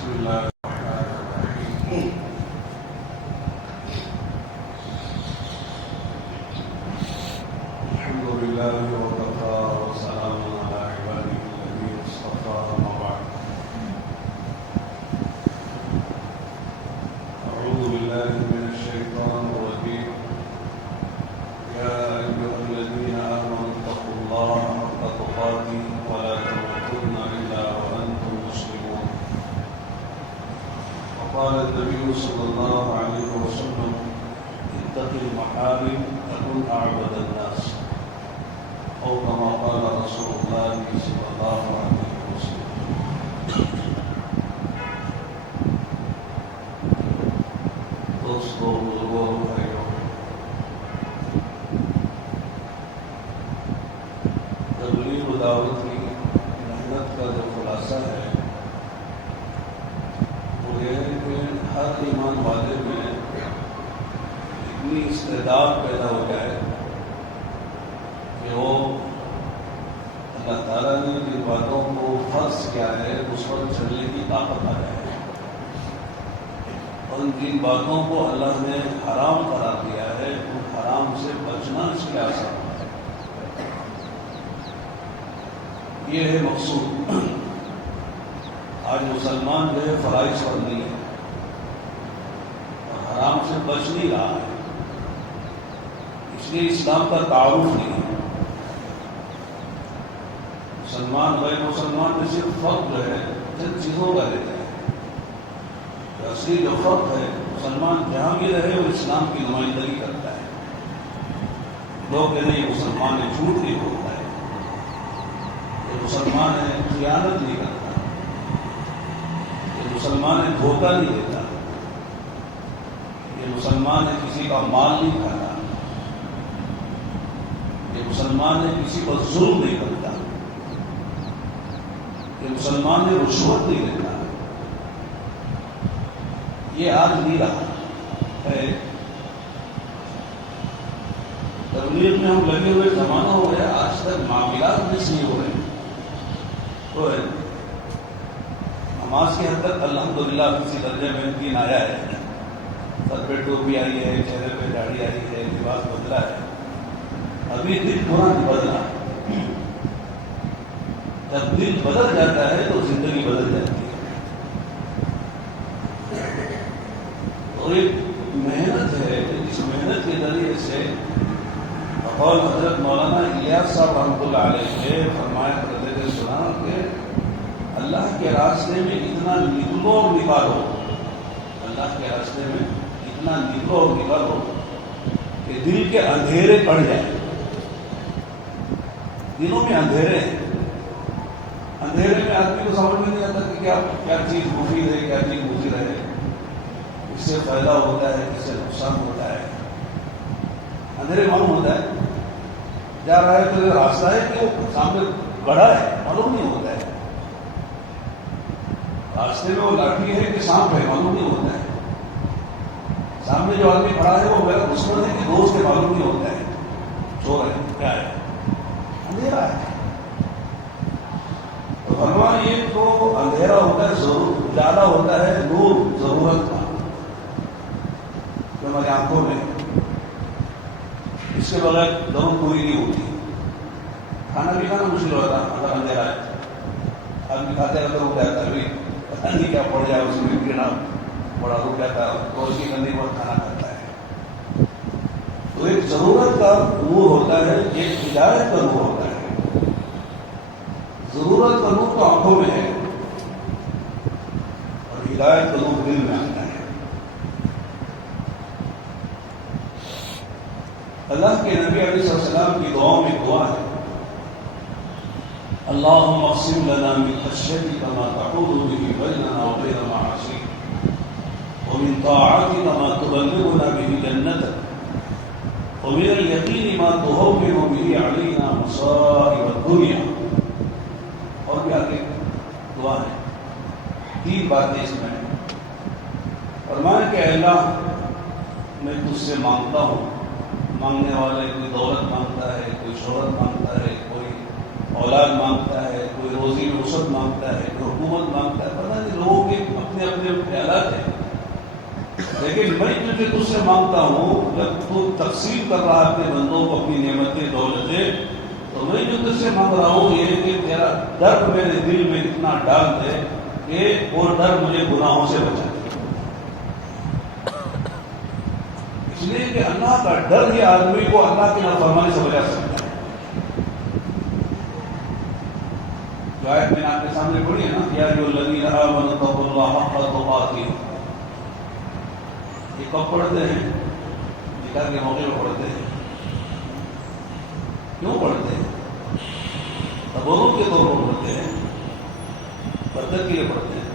بسم الله الرحمن الرحيم. الحمد لله وكفى وسلام على عباده الذين اصطفى، أما بعد. أعوذ بالله من الشيطان الرجيم. يا أيها الذين آمنوا اتقوا الله حق تقاته ولا تموتن إلا وأنتم مسلمون. وقال النبي صلى الله عليه وسلم: اتق المحارم تكن أعبد الناس، أو كما قال رسول الله صلى الله عليه وسلم. دوستو، بزرگوں، بھائیوں، تبلیغ و دعوت کی محنت کا جو خلاصہ ہے وہ یہ ہے کہ ہر ایمان والے میں اتنی استعداد پیدا ہو جائے کہ وہ اللہ تعالیٰ نے جن باتوں کو فرض کیا ہے اس پر چلنے کی طاقت آ جائے، اور جن باتوں کو اللہ نے حرام قرار دیا ہے ان حرام سے بچنا اس کے آسان ہے۔ یہ ہے مقصود۔ آج مسلمان جو ہے فرائض پر نہیں ہے اور حرام سے بچ نہیں رہا ہے، اس لیے اسلام کا تعارف نہیں ہے۔ مسلمان غیر مسلمان میں صرف فرق جو ہے چند چیزوں کا رہتا ہے۔ اصلی جو فرق ہے، مسلمان جہاں بھی رہے وہ اسلام کی نمائندگی کرتا ہے۔ لوگ کہتے ہیں یہ مسلمان ہے، جھوٹ نہیں بولتا ہے، یہ مسلمان ہے، خیانت نہیں کرتا، یہ مسلمان ہے، دھوکہ نہیں دیتا، یہ مسلمان ہے، کسی کا مال نہیں کھاتا، یہ مسلمان ہے، کسی پر ظلم نہیں کرتا، یہ مسلمان ہے، رشوت نہیں لیتا۔ یہ آج نہیں رہا ہے۔ تبلیغ میں ہم لگے ہوئے زمانہ ہو گیا، آج تک معاملات میں صحیح ہو رہے ہیں۔ تو ہے نماز کی حد تک الحمدللہ کسی درجے میں دین آیا ہے، سر پہ ٹوپی آئی ہے، چہرے پہ داڑھی آئی ہے، لباس بدلا ہے۔ ابھی دل پورا نہیں بدلا۔ جب دل بدل جاتا ہے تو زندگی بدل جاتی ہے۔ اور ایک محنت ہے، اس محنت کے ذریعے سے بقول حضرت مولانا الیاس صاحب رحمۃ اللہ علیہ نے فرمایا کرتے تھے، سنا کہ اللہ کے راستے میں اتنا نکلو اور نکالو، اللہ کے راستے میں اتنا نکلو اور نکالو کہ دل کے اندھیرے پڑ جائیں۔ دلوں میں اندھیرے ہیں، اندھیرے میں آدمی کو سمجھ میں نہیں آتا کہ کیا چیز مفید ہے، کیا چیز مضر ہے، اس سے فائدہ ہوتا ہے، اس سے نقصان ہوتا ہے۔ اندھیرے معلوم ہوتا ہے، جا رہا ہے تو راستہ ہے کہ وہ سامنے بڑا ہے، معلوم نہیں ہوتا ہے۔ راستے میں وہ لاٹھی ہے کہ سانپ ہے، معلوم نہیں ہوتا ہے۔ سامنے جو آدمی کھڑا ہے وہ میرا دشمن ہے کہ دوست ہے، معلوم نہیں ہوتا ہے۔ چور ہے، کیا ہے، اندھیرا ہے۔ تو بھگوان یہ تو اندھیرا ہوتا ہے ضرور، اجالا ہوتا ہے نور ضرورت کا جو ہماری آنکھوں میں، اس کے بغیر ضرورت پوری نہیں ہوتی۔ کھانا بھی کھانا مشکل ہوتا ہے اگر اندھیرا ہے۔ آدمی کھاتے رہتے رک جاتا ہے، پتہ نہیں کیا پڑ جائے، اس میں گرنا بڑا رک جاتا ہے، روشنی کرنے پر کھانا کھاتا ہے۔ تو ایک ضرورت کا نور ہوتا ہے، ایک ہدایت کا نور ہوتا ہے۔ ضرورت کا نور تو آنکھوں میں ہے اور ہدایت کا نور دل میں آتا ہے۔ اللہ کے نبی علیہ السلام کی دعاؤں میں دعا ہے: اللہم اقسم لنا من خشیتک ما تحول به بیننا وبین معاصیک ومن طاعتک ما تبلغنا به جنتک ومن الیقین ما تهون به علینا مصائب الدنیا۔ اور بھی آگے دعا ہے، 3 باتیں اس میں۔ فرمایا کہ اللہ میں تجھ سے مانگتا ہوں، مانگنے والے کوئی دولت مانگتا ہے، کوئی شہرت مانگتا ہے، کوئی اولاد مانگتا ہے، کوئی روزی وسعت مانگتا ہے، کوئی حکومت مانگتا ہے، پتہ نہیں لوگوں کے اپنے اپنے الگ ہیں، لیکن میں تجھ سے مانگتا ہوں، جب تو تقسیم کر رہا ہے اپنے بندوں کو اپنی نعمتیں دولتیں، تو میں جو تجھ سے مانگ رہا ہوں یہ کہ تیرا ڈر میرے دل میں اتنا ڈال دے کہ وہ ڈر مجھے گناہوں سے بچا دے۔ اس لیے کہ اللہ کا ڈر ہی آدمی کو اللہ کی نافرمانی سے بچا سکتا ہے۔ جو آیت میں نے آپ کے سامنے پڑھی ہے نا، یا ایھا الذین آمنوا اتقوا اللہ حق تقاتہ، یہ کب پڑھتے ہیں؟ نکاح کے موقع پر پڑھتے ہیں۔ کیوں پڑھتے ہیں؟ تبرک کے طور پر پڑھتے ہیں، برکت کے لیے پڑھتے ہیں۔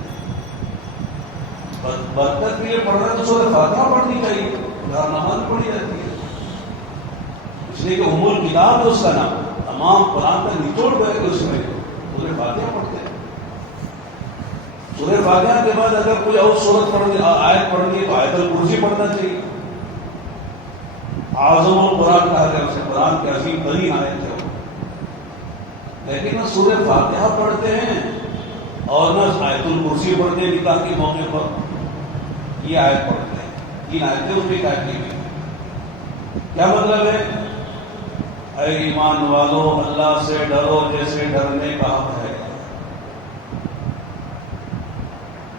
برکت کے لیے پڑھنا تو سورہ فاتحہ پڑھنی چاہیے، نماز پڑھی جاتی ہے، اس لیے کہ ام الکتاب ہے اس کا نام، تمام قرآن کا نچوڑ ہے کہ اس میں سورہ فاتحہ پڑھتے ہیں۔ سورہ فاتحہ کے بعد اگر کوئی اور سورت پڑھنی، آیت پڑھنی ہے تو آیت الکرسی پڑھنا چاہیے۔ اعظم القرآن کہا گیا اسے، قرآن کی عظیم ترین آیت ہے، لیکن نہ سورہ فاتحہ پڑھتے ہیں اور نہ آیت الکرسی پڑھتے ہیں نکاح کے موقع پر، یہ آیت پڑھتے ہیں، تین آیتیں اس میں کاٹ لی گئی۔ کیا مطلب ہے؟ اے ایمان والو اللہ سے ڈرو جیسے ڈرنے کا حق ہے۔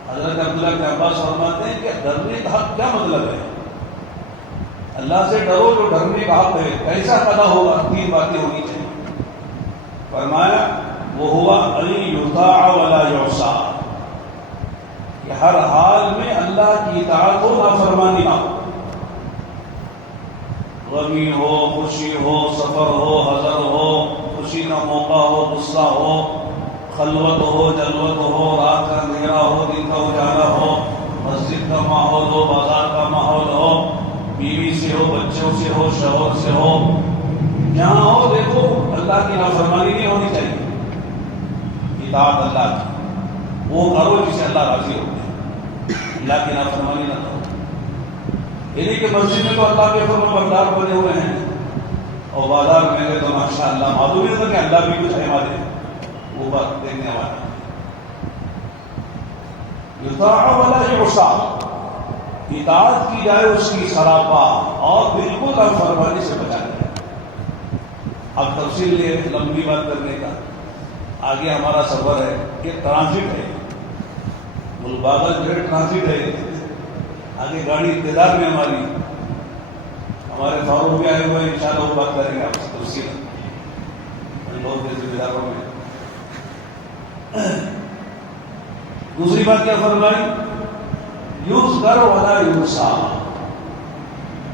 حضرت عبداللہ کے عباس فرماتے ہیں کہ ڈرنے کا حق کیا مطلب ہے؟ اللہ سے ڈرو جو ڈرنے کا حق ہے، کیسا ادا ہوگا؟ تین باتیں ہونی چاہیے۔ فرمایا وہ ہوا ان یطاع ولا یعصى، کہ ہر حال میں اللہ کی اطاعت ہو، نافرمانی نہ ہو۔ غمی ہو، خوشی ہو، سفر ہو، حضر ہو، خوشی کا موقع ہو، غصہ ہو، خلوت ہو، جلوت ہو، رات کا اندھیرا ہو، دن کا اجالا ہو، مسجد کا ماحول ہو، بازار کا ماحول ہو، بیوی سے ہو، بچوں سے ہو، شوہر سے ہو، جہاں ہو دیکھو اللہ کی نافرمانی نہیں ہونی چاہیے، اطاعت اللہ کی وہ کرو جسے اللہ راضی ہوتے ہیں، اللہ کی نافرمانی نہ کرو۔ یعنی کہ مسجد میں تو اللہ کے فرمان بردار بنے ہوئے ہیں، اور بازار میں گئے تو ماشاء اللہ معلوم نہیں تھا کہ اللہ بھی کچھ ہے ہمارے اوپر دیکھنے والا۔ یطاع ولا یعصى، اطاعت کی جائے اس کی سراپا اور بالکل نافرمانی سے بچا لیا۔ اب تفصیل لے لمبی بات کرنے کا، آگے ہمارا سفر ہے، یہ ٹرانزٹ ہے، ملباغل جو ہے ٹرانزٹ ہے، آگے گاڑی انتظار میں ہماری، ہمارے فاروق بھی آئے ہوئے ہیں، انشاءاللہ وہ بات کریں گے آپ سے تفصیل لوگ کے ذمہ داروں میں۔ دوسری بات کیا فرمائی؟ یذکر ولا ینسیٰ،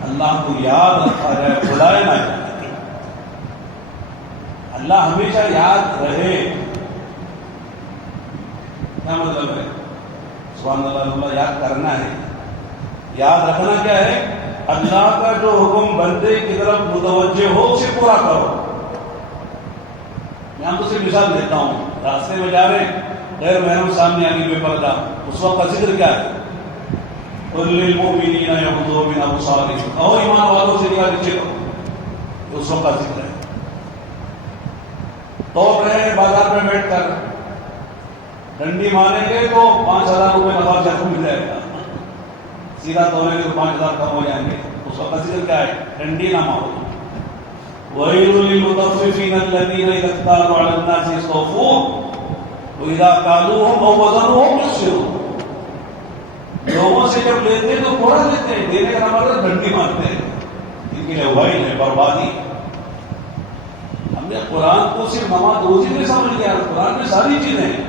اللہ کو یاد رکھا جائے، بھلائے نہ جائے، اللہ ہمیشہ یاد رہے۔ کیا مطلب ہے؟ سبحان اللہ، اللہ یاد کرنا ہے، یاد رکھنا کیا ہے؟ اللہ کا جو حکم بندے کی طرف متوجہ ہو اسے پورا کرو۔ میں آپ سے مثال دیتا ہوں، راستے میں جا رہے ہیں، غیر محرم سامنے آگے بے پردہ، اس وقت کا ذکر کیا ہے؟ قل للمؤمنین یغضوا من ابصارہم، اور ایمان والوں سے نگاہ نیچے کرو، اس وقت کا ذکر ہے۔ توڑ رہے ہیں بازار میں بیٹھ کر، ڈنڈی ماریں گے تو 5,000 روپے نفع جب مل جائے گا، سیدھا توڑیں گے تو 5,000 کم ہو جائیں گے، اس وقت کا ذکر کیا ہے؟ ڈنڈی نہ مارو۔ وَيْلٌ لِّلْمُطَفِّفِينَ الَّذِينَ إِذَا اكْتَالُوا عَلَى النَّاسِ يَسْتَوْفُونَ وَإِذَا كَالُوهُمْ أَوْ وَزَنُوهُمْ يُخْسِرُونَ، لوگوں سے جب لیتے ہیں تو تھوڑا لیتے ہیں، دینے کا مطلب ڈنڈی مارتے ہیں، ان کے لیے ویل ہے، بربادی۔ ہم نے قرآن کو صرف نماز روزی میں سمجھ لیا، قرآن میں ساری چیزیں ہیں،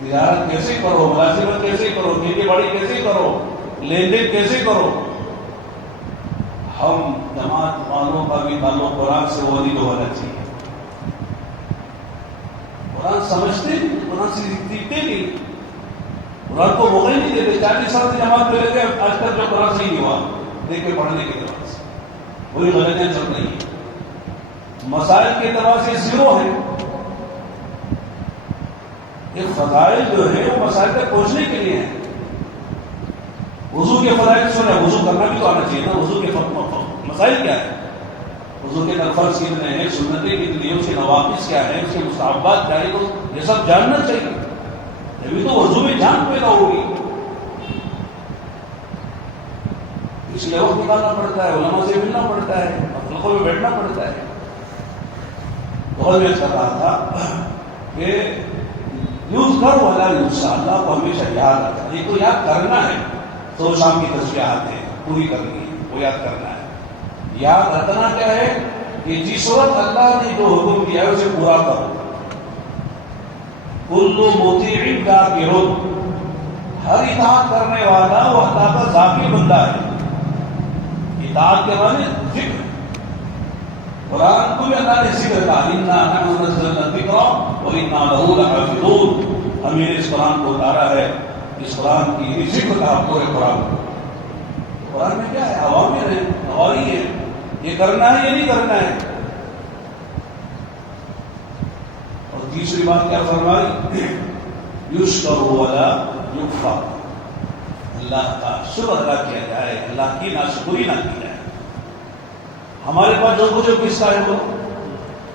تجارت کیسے کرو، ملازمت کیسے کرو، کھیتی باڑی کیسے کرو، لین دین کیسے کرو۔ ہم جماعت والوں کا بھی تعلق قرآن سے وہ نہیں ہونا چاہیے، قرآن سمجھتے نہیں، قرآن سے سیکھتے نہیں، قرآن کو موقع نہیں دیتے۔ 40 سال سے جماعت میں رہتے، آج تک جو قرآن صحیح نہیں ہوا، دیکھ کے پڑھنے کے اعتبار سے وہی غلطیاں چل رہی ہیں، مسائل کے اعتبار سے زیرو ہے۔ یہ فضائل جو ہے وہ مسائل تک پہنچنے کے لیے ہیں۔ وضو کے فضائل سنے، وضو کرنا بھی تو آنا چاہیے نا، وضو کے مسائل کیا ہے، وضو کے فرض کتنے ہیں، سنتیں کتنی ہیں، اس کے نوافل کیا ہیں، اس کے مستحبات کیا ہیں، یہ سب جاننا چاہیے۔ ابھی تو وضو میں جان پیدا ہوگی، اس لیے وقت نکالنا پڑتا ہے، علماء سے ملنا پڑتا ہے، خلقوں میں بیٹھنا پڑتا ہے۔ بہت میں کر رہا تھا کہ یوز کرو اللہ یوز، اللہ کو ہمیشہ یاد رکھنا، یہ تو یاد کرنا ہے، تو شام کی تسبیحات ہیں پوری کرنی ہے، وہ یاد کرنا ہے۔ یاد رکھنا کیا ہے کہ جس وقت اللہ نے جو حکم دیا ہے اسے پورا کرو۔ کل مطیع ذاکر، ہر اطاعت کرنے والا وہ اللہ کا ذاکر بندہ ہے۔ اطاعت کے معنی ذکر، قرآن کو بھی اللہ نے ذکر کہا، انا نحن نزلنا الذکر وانا لہ لحافظون، ہم نے اس قرآن کو اتارا ہے، اس قرآن کی ذکر کا پورے قرآن کو۔ قرآن میں کیا ہے؟ اوامر ہے، نواہی ہے، یہ کرنا ہے یہ نہیں کرنا ہے۔ اور تیسری بات کیا فرمائی؟ یشکر ولا یکفر، اللہ کا شکر ادا کیا جائے، اللہ کی ناشکری نہ کی جائے۔ ہمارے پاس جو کچھ کس کا ہے وہ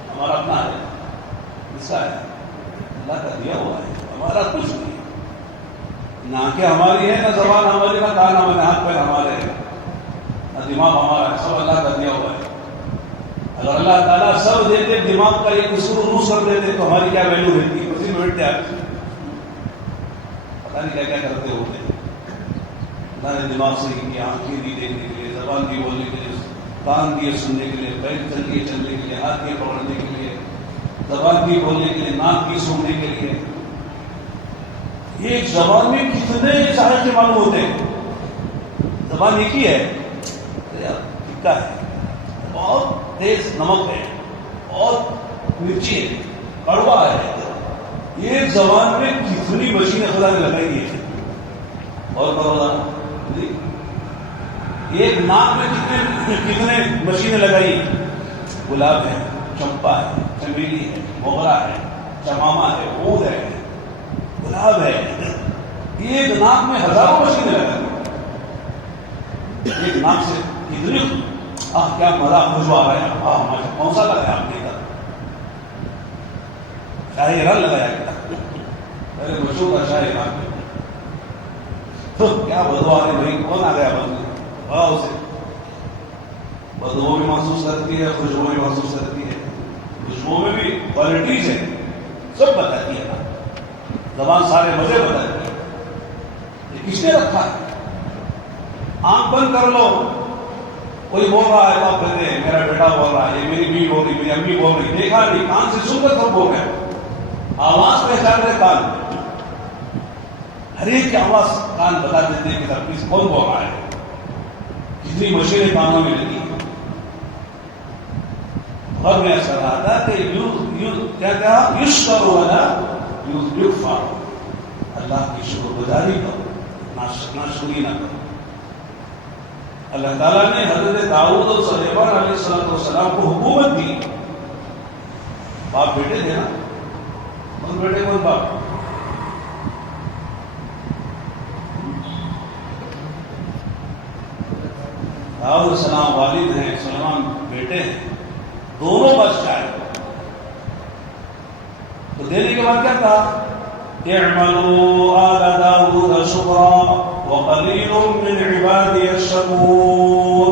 ہمارا اپنا ہے، کس کا ہے؟ اللہ کا دیا ہوا ہے، ہمارا کچھ نہیں۔ نہ آنکھیں ہماری ہے، نہ زبان ہماری، نہ کان ہمارے، ہاتھ پیر ہمارے ہیں، نہ دماغ ہمارا ہے، سب اللہ کا دیا ہوا ہے۔ اگر اللہ تعالیٰ سب دیتے، دماغ کا ایک قصور نوس کر دیتے تو ہماری کیا ویلو رہتی؟ اسی میں بیٹھتے آپ پتہ نہیں کیا کیا کرتے ہوتے۔ اللہ نے دماغ سے کیا، آنکھیں دی دیکھنے کے لیے، زبان دی بولنے کے لیے، کان دیے سننے کے لیے، پیر چلنے کے لیے، ہاتھ دیے پکڑنے کے لیے، زبان دی بولنے کے لیے، ناک دی سننے کے لیے۔ یہ زبان میں کتنے ذائقے معلوم ہوتے ہیں؟ زبان ایک ہی ہے، ٹھیکا ہے، بہت تیز نمک ہے، بہت مرچی ہے، کڑوا ہے۔ یہ زبان میں کتنی مشینیں خدا نے لگائی ہے، اور ایک ناک میں کتنے مشینیں لگائی؟ گلاب ہے، چمپا ہے، چمیلی ہے، موگرا ہے، چماما ہے، عود ہے، گلاب ہے۔ ایک ناک میں ہزاروں مشینیں لگائی، ایک ناک سے کتنی کیا مزہ خوشبو آ رہا ہے، کون سا لگایا آپ نے؟ شاہ رن لگایا کیا؟ پہلے مشہور کا شاہ رن، تو کیا بدو آ رہی بھائی، کون آ گیا بدو؟ اسے بدبو بھی محسوس کرتی ہے، خوشبو بھی محسوس کرتی ہے، خوشبو میں بھی کوالٹیز ہے، سب بتاتی ہے نا، زبان سارے مزے بتاتی ہے۔ یہ کس نے رکھا ہے؟ آنکھ بند کر لو، کوئی بول رہا ہے تو آپ کہتے ہیں میرا بیٹا بول رہا ہے، یہ میری بیوی بول رہی، میری امی بول رہی، دیکھا نہیں، کان سے سن کر سب بول رہے ہیں، آواز پہچان رہے کان، ہر ایک کی آواز کان بتا دیتے ہیں کہ سر کس کون بول رہا ہے، کتنی مشینیں کانوں میں لگی۔ اور میں ایسا رہا تھا کہ کیا یشکر ولا یکفر، اللہ کی شکر گزاری کرو، ناشکری نہ کرو۔ اللہ تعالیٰ نے حضرت داؤد اور سلیمان علیہ السلام کو حکومت دی، باپ بیٹے تھے نا، کون بیٹے کون باپ؟ داؤد السلام والد ہیں، سلیمان بیٹے ہیں، دونوں بادشاہ ہیں۔ تو دینے کے بعد کیا کہا؟ اعملوا آل داؤد شکرا وقلیل من عبادی الشکور۔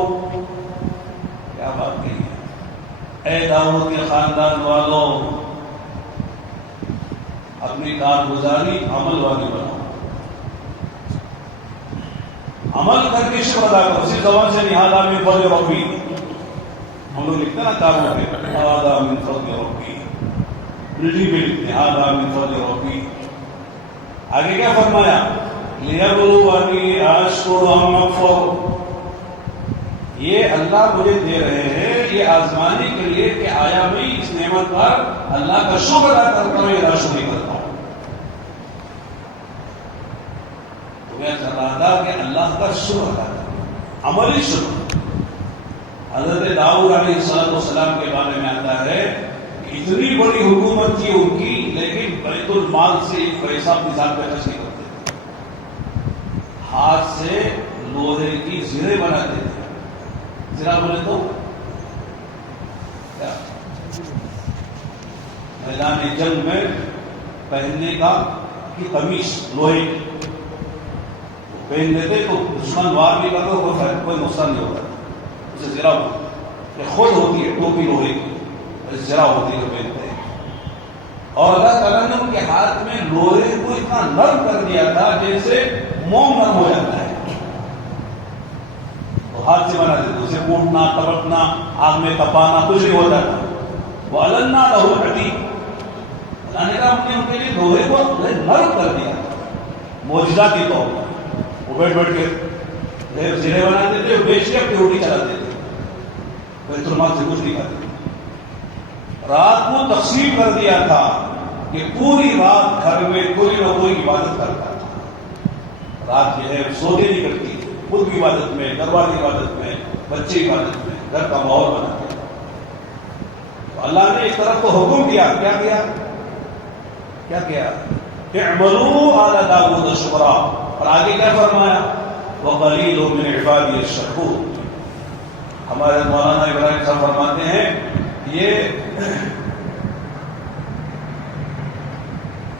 کیا بات کہی ہے؟ اے داؤد کے خاندان والوں، اپنی کارگزاری عمل والی بناؤ، عمل کر کے شکر ادا کرو، صرف زبان سے نہیں۔ ہذا من فضل ربی، ہم لوگ لکھتے ہیں نا کاروں پہ، ہذا من فضل ربی، الٹی میں لکھتے ہیں ہذا من فضل ربی۔ آگے کیا فرمایا؟ لیبلونی اشکر ام اکفر، یہ اللہ مجھے دے رہے ہیں یہ آزمانے کے لیے کہ آیا میں اس نعمت پر اللہ کا شکر ادا کرتا ہوں یا ناشکری کرتا ہوں۔ تو میں کہہ رہا تھا کہ اللہ کا شکر ادا کرنا، عملی شکر۔ حضرت داؤد علیہ السلام کے بارے میں آتا ہے کہ اتنی بڑی حکومت تھی ان کی، لیکن بیت المال سے ایک پیسہ اپنی ذات پہ خرچ نہیں کرتے تھے، ہاتھ سے لوہے کی زرے بناتے تھے۔ زرا بولے تو کیا؟ میدان جنگ میں پہننے کا کی قمیص لوہے کی پہن لیتے تو دشمن وار بھی کرتے کوئی نقصان نہیں ہوتا. اسے زرا یہ خود ہوتی ہے ٹوپی لوہے کی زرا ہوتی ہے پہنتے ہیں. اور اللہ تعالیٰ نے ان کے ہاتھ میں لوہے کو اتنا نرم کر دیا تھا جیسے موم نرم ہو جاتا ہے. ہاتھ سے بنا دیتے اسے کوٹنا تپٹنا آگ میں تپانا کچھ نہیں ہوتا تھا. وہ النا لہو الحدید اللہ نے کہا ہم نے ان کے لیے لوہے کو نرم کر دیا معجزہ کے طور پر. وہ بیٹھ بیٹھ کے زرے بناتے تھے بیچ کے اپنی روٹی چلاتے تھے بیت المال سے کچھ نہیں کرتے. رات کو تقسیم کر دیا تھا کہ پوری رات گھر میں کوئی نہ کوئی عبادت کرتا تھا. رات جو ہے سوتے نہیں کرتی خود بھی عبادت میں گھر والی عبادت میں بچے عبادت میں گھر کا ماحول بنا دیا. تو اللہ نے ایک طرف تو حکم دیا کیا کیا اعملوا آل داؤد شکرا اور آگے کیا فرمایا وقلیل من عبادی الشکور. ہمارے مولانا ابراہیم صاحب فرماتے ہیں یہ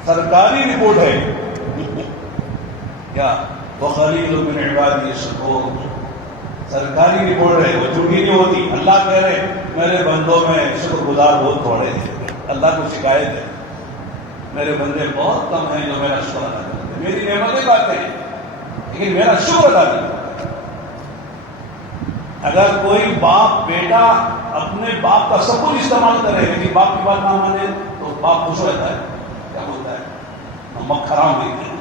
سرکاری رپورٹ ہے کیا وقلیل من عبادی الشکور. سرکاری رپورٹ ہے وہ جھوٹی نہیں ہوتی. اللہ کہہ رہے میرے بندوں میں شکر گزار بہت تھوڑے ہیں. اللہ کو شکایت ہے میرے بندے بہت کم ہیں جو میرا شکر ادا کرتے ہیں. میری نعمتیں پاتے ہیں لیکن میرا شکر ادا نہیں کرتا. اگر کوئی باپ بیٹا اپنے باپ کا سب کچھ استعمال کرے لیکن باپ کی بات نہ مانے تو باپ خوش رہتا ہے. کیا بولتا ہے نمک حرام دیتے ہیں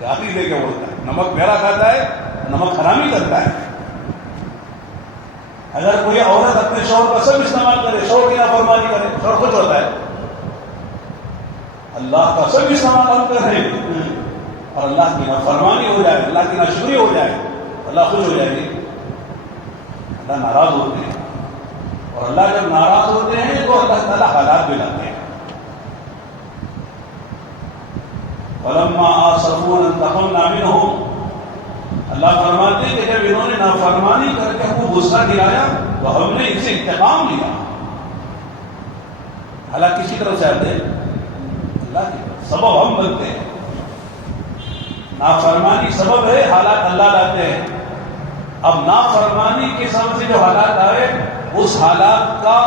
گالی دے کے بولتا ہے نمک میرا کھاتا ہے نمک حرامی کرتا ہے. اگر کوئی عورت اپنے شوہر کا سب استعمال کرے شوہر کی نافرمانی کرے شوہر خوش ہوتا ہے. اللہ کا سب استعمال ہم کر رہے ہیں اور اللہ کی نافرمانی ہو جائے اللہ کی ناشکری ہو جائے اللہ خوش ہو جائے گی. اللہ ناراض ہوتے ہیں اور اللہ جب ناراض ہوتے ہیں تو اللہ تعالیٰ حالات بھی لاتے ہیں. فلما آصفونا انتقمنا منهم اللہ فرماتے ہیں کہ جب انہوں نے نافرمانی کر کے ہم کو غصہ دلایا تو ہم نے ان سے انتقام لیا. حالات کسی طرف سے آتے ہیں اللہ کی طرف سبب ہم بنتے ہیں. نافرمانی سبب ہے حالات اللہ لاتے ہیں. اب نافرمانی کے سبب سے جو حالات آئے اس حالات کا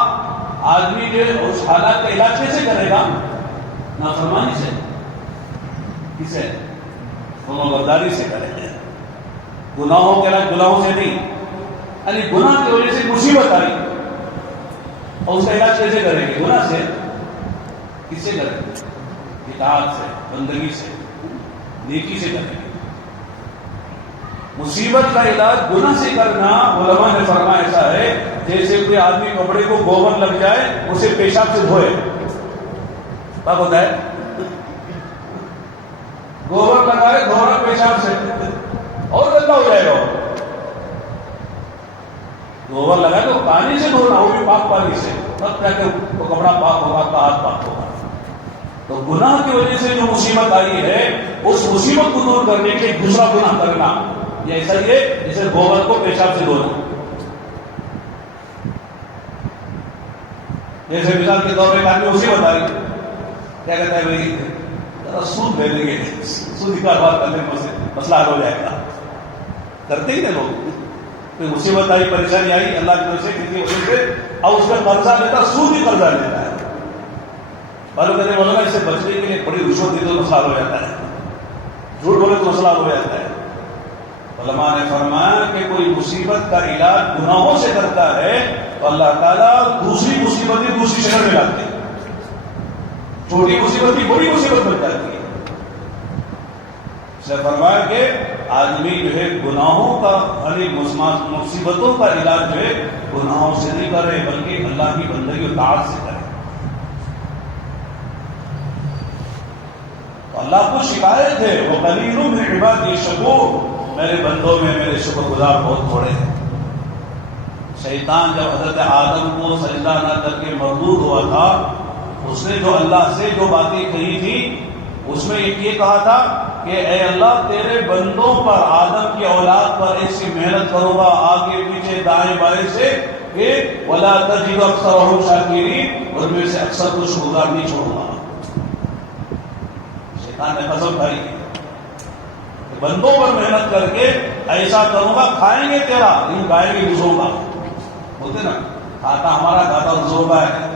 آدمی جو اس حالات کا علاج کیسے کرے گا نافرمانی سے کسے فرمانبرداری سے کرے گا. گناہوں کے علاج گناہوں سے نہیں یعنی گناہ کی وجہ سے مصیبت آئی اور اس کا علاج کیسے کریں گے گناہ سے کس سے کریں گے اطاعت سے بندگی سے نیکی سے کریں گے. مصیبت کا علاج گناہ سے کرنا علماء نے فرمایا ایسا ہے جیسے کوئی آدمی کپڑے کو گوبر لگ جائے اسے پیشاب سے دھوئے. کیا ہوتا ہے گوبر لگائے دھونا پیشاب سے اور گندا ہو جائے گا. گوبر لگائے تو پانی سے دھونا وہ بھی پاک پانی سے تب جا کے وہ کپڑا پاک ہوگا تو ہاتھ پاک ہوگا. تو گناہ کی وجہ سے جو مصیبت آئی ہے اس مصیبت کو دور کرنے کے لیے دوسرا گناہ کرنا یہ ایسا ہی ہے جیسے گوبر کو پیشاب سے دھونا. جیسے مثال کے طور پہ آدمی مصیبت آئی کیا کہتا ہے بھائی ذرا سود دے دیں گے سود کاروبار کرنے مسئلہ حل ہو جائے گا. کرتے ہی نا لوگ. کوئی مصیبت آئی پریشانی آئی اللہ کی وجہ سے کسی وجہ سے اب اس کا قرضہ لیتا سود ہی قرضہ لیتا ہے. معلوم کہتے ہیں اس سے بچنے کے لیے بڑی رشوت دی تو مسئلہ حل ہو جاتا ہے. جھوٹ بولے تو مسئلہ ہو جاتا ہے. علماء نے فرمایا کہ کوئی مصیبت کا علاج گناہوں سے کرتا ہے تو اللہ تعالیٰ دوسری مصیبتیں دوسری شکل میں لاتے ہیں. چھوٹی مصیبت ہی بڑی مصیبت بن جاتی ہے. اس نے فرمایا کہ آدمی جو ہے گناہوں کا یعنی مصیبتوں کا علاج جو ہے گناہوں سے نہیں کرے بلکہ اللہ کی بندگی و طاعت سے کرے. تو اللہ کو شکایت ہے وقلیل من عبادی الشکور میرے بندوں میں میرے شکر گزار بہت تھوڑے ہیں. شیطان جب حضرت آدم کو سجدہ نہ کر کے مردود ہوا تھا اس نے جو اللہ سے جو باتیں کہی تھی اس میں یہ کہا تھا کہ اے اللہ تیرے بندوں پر آدم کی اولاد پر ایسی محنت کروں گا آگے پیچھے دائیں بائیں سے کہ ولا تجد اکثرهم شاکرین اور میں سے اکثر کو شکرگزار نہیں چھوڑوں گا. شیطان نے قسم کھائی بندوں پر محنت کر کے ایسا کروں گا، کھائیں گے تیرا لیکن کھائیں گے دوسروں کا. بولتے نا کھاتا ہمارا کھاتا دوسروں کا ہے.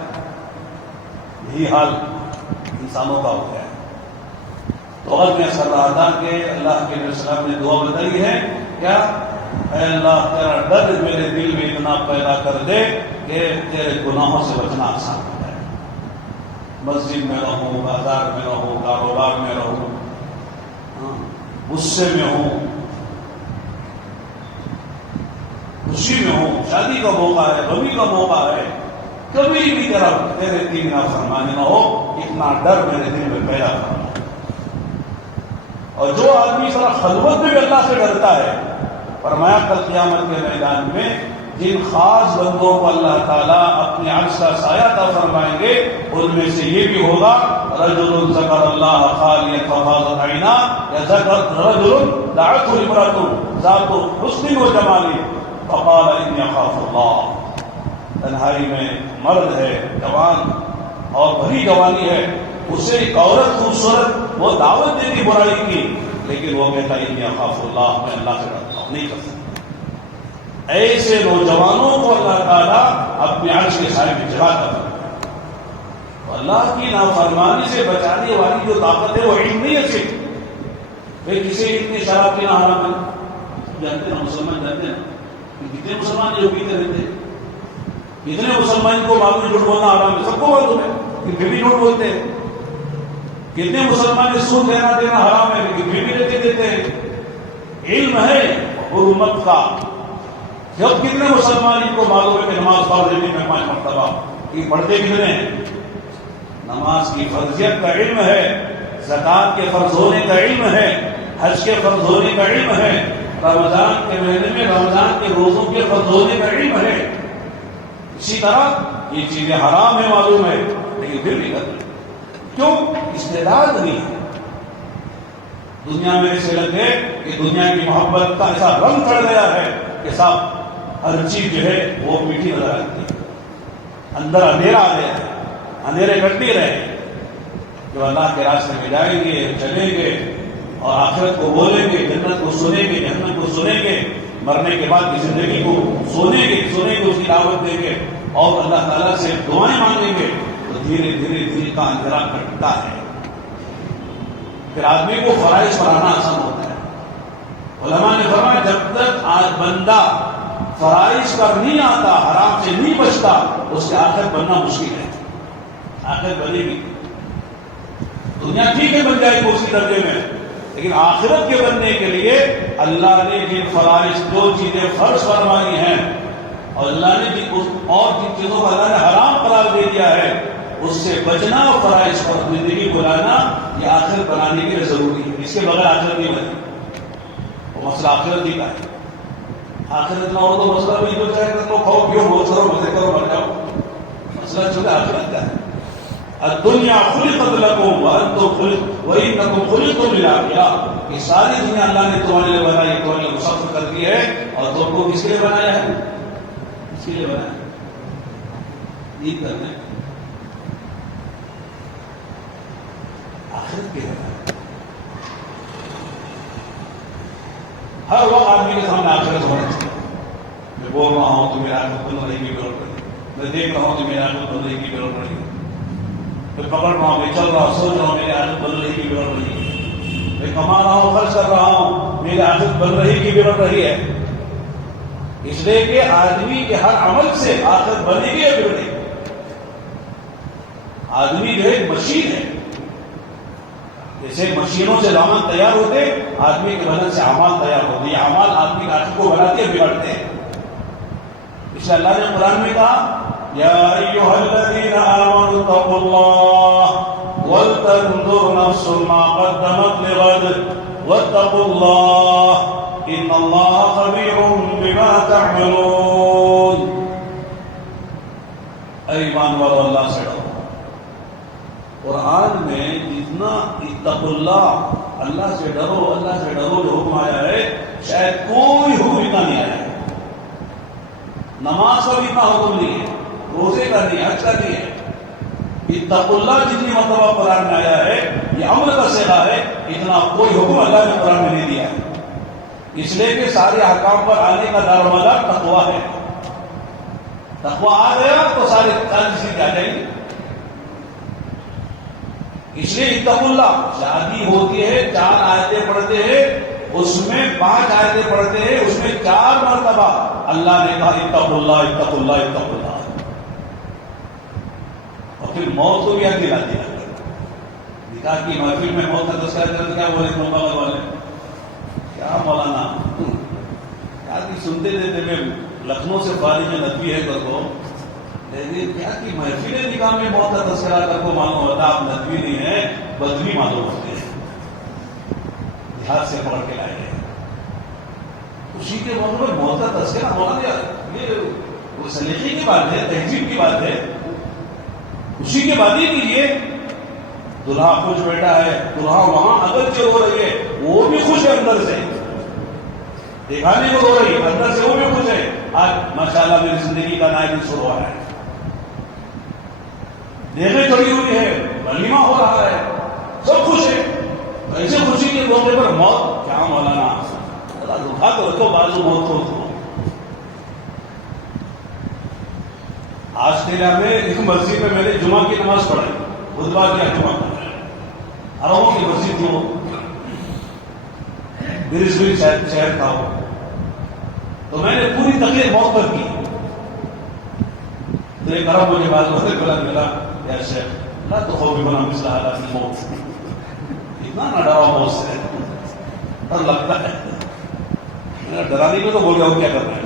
یہی حال انسانوں کا ہو گیا ہے. تو آج میں کر رہا تھا کہ اللہ کے نبی صلی اللہ علیہ وسلم نے دعا بتائی ہے کیا؟ اے اللہ تیرا ڈر میرے دل میں اتنا پیدا کر دے کہ تیرے گناہوں سے بچنا آسان ہو جائے. مسجد میں رہوں، بازار میں رہوں، کاروبار میں رہوں، غصے میں ہوں، خوشی میں ہوں، شادی کا موقع ہے، غمی کا موقع ہے، کبھی بھی تیرے دین نافرمانی نہ ہو، اتنا ڈر میرے دل میں پیدا کرنا. اور جو آدمی ذرا خلوت میں بھی اللہ سے ڈرتا ہے، فرمایا کل قیامت کے میدان میں جن خاص بندوں کو اللہ تعالیٰ اپنے عرش کا سایہ عطا فرمائیں گے ان میں سے یہ بھی ہوگا رجل ذکر اللہ خالیا ففاضت عینا، یا ذکر رجل دعته امرأة ذات حسن و جمال فقال انی اخاف اللہ. تنہائی میں مرد ہے، جوان اور بھری جوانی ہے، اسے ایک عورت خوبصورت وہ دعوت دیتی برائی کی، لیکن وہ کہتا ہے انی اخاف اللہ، میں اللہ سے ڈرتا ہوں، نہیں کر سکتا. ایسے نوجوانوں کو اللہ تعالیٰ اپنے عرش کے سائے میں جگہ کرتا ہے. اللہ کی نافرمانی سے بچانے والی جو طاقت ہے وہ علم نہیں ہے صرف. پھر کسی اتنی شراب پینا حرام ہے، جانتے ہیں مسلمان جانتے ہیں کتنے مسلمان جو پیتے رہتے ہیں، کتنے مسلمان کو معلوم جھوٹ بولنا حرام ہے، سب کو معلوم ہے کہ پھر بھی جھوٹ بولتے ہیں. کتنے مسلمان سود لینا دینا حرام ہے لیکن پھر بھی لیتے دیتے ہیں. علم ہے حرمت کا. جب کتنے مسلمان کو معلوم ہے کہ نماز فرض ہے میں 5 مرتبہ، یہ پڑھتے کتنے ہیں؟ نماز کی فرضیت کا علم ہے، زکوٰۃ کے فرض ہونے کا علم ہے، حج کے فرض ہونے کا علم ہے، رمضان کے مہینے میں رمضان کے روزوں کے فرض ہونے کا علم ہے. اسی طرح یہ چیزیں حرام ہیں معلوم ہے لیکن پھر بھی کرتے. کیوں؟ استعداد نہیں ہے. دنیا میں ایسے لگے کہ دنیا کی محبت کا ایسا رنگ چڑھ گیا ہے کہ صاحب ہر چیز جو ہے وہ میٹھی نظر آتی ہے. اندر اندھیرا آ گیا ہے، اندھیرے کٹتے رہے. جو اللہ کے راستے میں جائیں گے، چلیں گے اور آخرت کو بولیں گے، جنت کو سنیں گے، جہنم کو سنیں گے، مرنے کے بعد کی زندگی کو سونے گے اس کی دعوت دیں گے اور اللہ تعالیٰ سے دعائیں مانگیں گے تو دھیرے دھیرے دل کا اندھیرا کٹتا ہے. پھر آدمی کو فرائض پڑھانا آسان ہوتا ہے. علماء نے فرمایا جب تک آج بندہ فرائض پر نہیں آتا، حرام سے نہیں بچتا، اس کے آخرت بننا مشکل ہے. آخرت بنے گی، دنیا ٹھیک ہے بن جائے گی اسی درجے میں، لیکن آخرت کے بننے کے لیے اللہ نے جن فرائض جو چیزیں فرض فرمائی ہیں اور اللہ نے جن چیزوں کو اللہ نے حرام قرار دے دیا ہے اس سے بچنا اور فرائض پر زندگی بلانا یہ آخرت بنانے کے لیے ضروری ہے. اس کے بغیر آخرت نہیں بنے. وہ مسئلہ آخرت ہی کا ہے. آخرت نہ ہو تو مسئلہ بھی جو چاہے تو کھاؤ پیو موج کرو مزے کرو مر جاؤ. مسئلہ جو ہے آخرت کا ہے. الدنیا خلقت لکم وانتم وانکم خلقتم للآخرہ. یہ ساری دنیا اللہ نے تمہارے لیے بنائی، تمہارے لیے مسخر کر دی ہے اور تم کو کس کے لیے بنایا ہے؟ اس کے لیے بنایا ہے نیت کرنے. آخرت کے لیے ہر وقت آدمی کے سامنے آخرت ہونا چاہیے. میں بول رہا ہوں تو میرا آخرت بند رہے گی ضرورت پڑی، میں دیکھ رہا ہوں تو میرا آخرت بند رہے گی ضرورت پڑی، میں پکڑ رہا ہوں، میں چل رہا ہوں، سوچ رہا ہوں میرے عادت بن رہی کی بگڑ رہی ہے، میں کما رہا ہوں، خرچ کر رہا ہوں، میری عادت بن رہی کی بگڑ رہی ہے. اس لیے کہ آدمی کے ہر عمل سے عادت بنے گی یا بگڑے گی. آدمی جو ایک مشین ہے، جیسے مشینوں سے سامان تیار ہوتے آدمی کے بدن سے اعمال تیار ہوتے. یہ اعمال آدمی کی عادت کو بناتے ہیں، بگڑتے ہیں. اس لیے اللہ نے قرآن میں کہا یا ایھا الذین آمنوا اتقوا اللہ ولتنظر نفس ما قدمت لغد واتقوا اللہ ان اللہ خبیر بما تعملون. اے ایمان والو اللہ سے ڈرو. قرآن میں جتنا اتقوا اللہ، اللہ سے ڈرو، اللہ سے ڈرو جو حکم آیا ہے شاید کوئی حکم اتنا نہیں آیا ہے. نماز کا بھی اتنا حکم نہیں ہے، روزے کا نہیں ہے، حج کا نہیں ہے، اتقوا اللہ جتنی مرتبہ قرآن میں آیا ہے یہ امر کا صیغہ ہے، اتنا کوئی حکم اللہ نے قرآن میں نہیں دیا ہے، اس لیے کہ سارے احکام پر آنے کا دار و مدار تقویٰ ہے۔ تقویٰ آ گیا تو سارے چیزیں آ جائیں گے۔ اس لیے اتقوا اللہ، شادی ہوتی ہے 4 آیتیں پڑھتے ہیں، اس میں 5 آیتیں پڑھتے ہیں، اس میں 4 مرتبہ اللہ نے کہا اتقوا اللہ اتقوا اللہ اتقوا اللہ، اور پھر موت کو بھی یاد دلا دیا۔ نکاح کی محفل میں موت کا تذکرہ کرتے کیا بولے ممبئی والے، کیا مولانا یاد کی سنتے دیتے، میں لکھنؤ سے فارغ میں ندوی ہے کر کو، لیکن کیا کہ محفل نکاح میں موت کا تذکرہ کر کو معلوم ہوتا آپ ندوی نہیں ہے، بدوی معلوم ہوتے ہیں، دیہات سے پکڑ کے لائے گئے۔ خوشی کے موقع پر موت کا تذکرہ ہونا یہ وہ سلیقے کی بات ہے، تہذیب کی بات ہے۔ خوشی کے بعد ہی کیجیے، دلہا خوش بیٹھا ہے، دلہا وہاں اگرچہ ہو رہی ہے وہ بھی خوش ہے، اندر سے دکھانے کو ہو رہی ہے، اندر سے وہ بھی خوش ہے، آج ماشاءاللہ میری زندگی کا نیا دن شروع ہو رہا ہے، دیکھیں چڑی ہوئی ہے، ولیمہ ہو رہا ہے، سب خوش ہے۔ ایسے خوشی کے موقع پر موت، کیا مولانا دکھا تو رکھو بازو موت کو۔ آسٹریلیا میں ایک مسجد میں میں نے جمعہ کی نماز پڑھائی، خطبہ کیا جمعہ عربوں کی مسجد تھی، وہ برسبن شہر تھا وہ، تو میں نے پوری تقریر موت پر کی، تو ایک عرب مجھے بعض وقت ملا یا شیخ لا تخوفنا مثل حالات الموت، اتنا نہ ڈرا موت سے، ڈر لگتا ہے، ڈرانے کو تو بول رہا ہوں کیا کرنا ہے،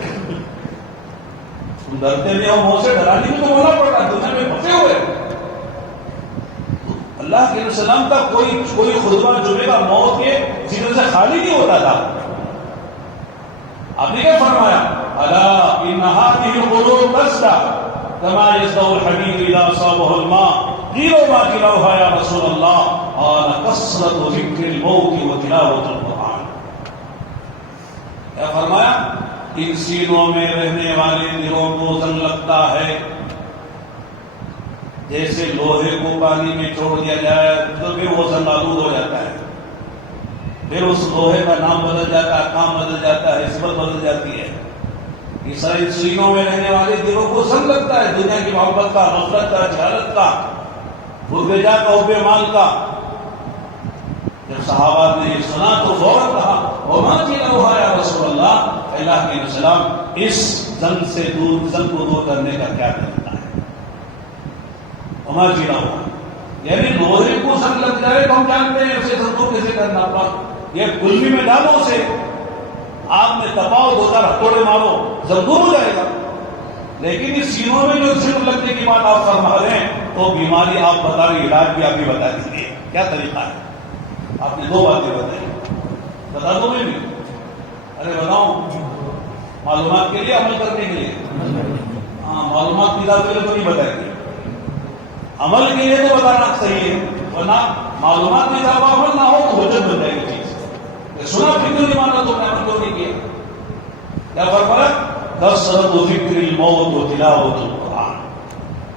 تم ڈرتے نہیں ہو موت سے، ڈرانے کو تو بولنا پڑتا ہے، دنیا میں پھنسے ہوئے۔ اللہ کے سلام کا کوئی خطبہ جمعے کا موت کے ذکر سے خالی نہیں ہوتا تھا۔ آپ نے کیا فرمایا؟ الا ان هذه القلوب تسدع كما يسدع الحديد اذا اصابه الماء قيل ما تلاوها يا رسول الله قال كثرة ذكر الموت وتلاوة القرآن۔ کیا فرمایا؟ ان سینوں میں رہنے والے دلوں کو زنگ لگتا ہے جیسے لوہے کو پانی میں چھوڑ دیا جائے تو پھر وہ زنگ آلود ہو جاتا ہے، پھر اس لوہے کا نام بدل جاتا ہے، کام بدل جاتا ہے، نسبت بدل جاتی ہے۔ اس طرح سینوں میں رہنے والے دلوں کو زنگ لگتا ہے دنیا کی محبت کا، غفلت کا، جہالت کا، بغض کا، حب مال کا۔ جب صحابہ نے سنا تو فوراً کہا وما تلاوها یا رسول اللہ، اللہ کے سلام اس زنگ سے دور، زنگ کو دور کرنے کا کیا طریقہ ہے؟ وما تلاوها یعنی لوہے کو زنگ لگ جائے تو ہم جانتے ہیں اسے زنگ کو کیسے کرنا پڑا، یہ گلمی میں ڈالو اسے، آگ میں تپاؤ، 2 ہتھوڑے مارو، زنگ دور ہو جائے گا۔ لیکن اس سینوں میں جو زنگ لگنے کی بات آپ فرما رہے ہیں تو بیماری آپ بتا رہے، علاج بھی آپ بھی بتا دیجیے کیا طریقہ ہے۔ آپ نے 2 باتیں بتائی، بتا دو میں بھی، ارے بتاؤں معلومات کے لیے، عمل کرنے کے لیے؟ ہاں، معلومات کی ذات کے لیے تو نہیں بتائیں گے، عمل کے لیے تو بتانا صحیح ہے، ورنہ معلومات میں جب عمل نہ ہو تو حجت بن جائے گی چیز، سنا پھر نہیں مانا تو میں عمل نہیں کیا۔ کیا فرمایا؟ کثرت ذکر الموت و تلاوت القرآن،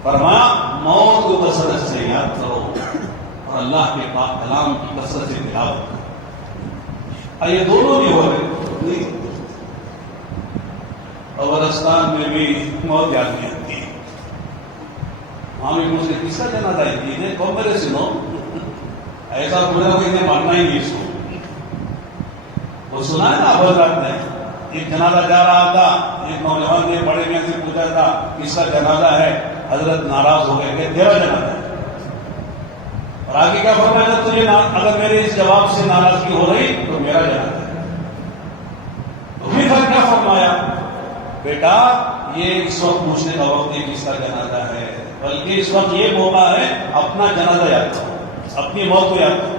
فرمایا موت کو کثرت سے یاد کرو اور اللہ کے پاک کلام کی کثرت سے تلاوت کرو۔ یہ دونوں نہیں ہو رہے، قبرستان میں بھی موت یاد نہیں آتی۔ وہاں بھی مجھ سے کس کا جنازہ ہے، کون میرے سنو، ایسا بولا کہ انہیں ماننا ہی نہیں اس کو۔ وہ سنا ہے نا حضرات نے، ایک جنازہ جا رہا تھا، ایک نوجوان نے بڑے میاں سے پوچھا تھا کس کا جنازہ ہے، حضرت ناراض ہو گئے کہ تیرا جنازہ ہے، اور آگے کیا فرمایا؟ تجھے اگر میرے اس جواب سے ناراضگی ہو رہی تو میرا جنازہ ہے۔ تو پھر کیا فرمایا؟ بیٹا یہ اس وقت پوچھنے کا وقت نہیں کس کا جنازہ ہے، بلکہ اس وقت یہ موقع ہے اپنا جنازہ یاد کرو، اپنی موت کو یاد کرو،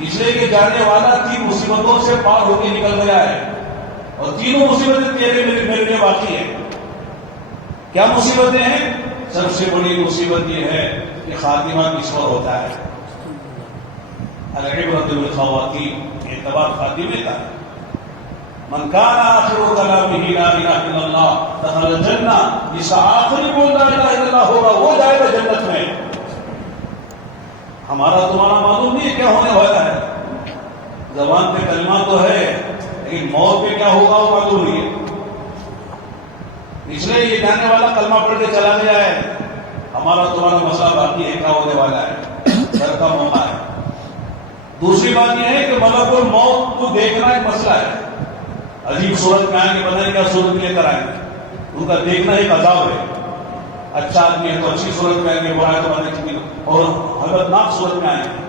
اس لیے کہ جانے والا 3 مصیبتوں سے پار ہو کے نکل گیا ہے، اور تینوں مصیبتیں تیرے میرے لیے باقی ہے۔ کیا مصیبتیں ہیں؟ سب سے بڑی مصیبت یہ ہے کہ خاتمہ کس پر ہوتا ہے۔ العبرۃ بالخواتیم، اعتبار خاتمے کا ہے۔ من کان آخر کلامہ لا الہ الا اللہ دخل الجنہ، جس کا آخری بول لا الہ الا اللہ ہوگا وہ جائے گا جنت میں۔ ہمارا تمہارا معلوم نہیں ہے کیا ہونے والا ہے. زبان پہ کلمہ تو ہے لیکن موت پہ کیا ہوگا وہ معلوم نہیں ہے. اس لیے یہ جانے والا کلمہ پڑھ کے چلا گیا ہے. ہمارا تمہارا مسئلہ باقی ہے کیا ہونے والا ہے. ڈر کا موقع ہے. دوسری بات یہ ہے کہ ملک الموت کو دیکھنا ایک مسئلہ ہے. عجیب صورت میں آئیں گے, پتہ نہیں کیا صورت لے کر آئیں گے. ان کا دیکھنا ایک عذاب ہے. اچھا آدمی ہے تو اچھی صورت میں آئیں گے, برا ہے تو بنے اور حیرتناک صورت میں آئیں گے.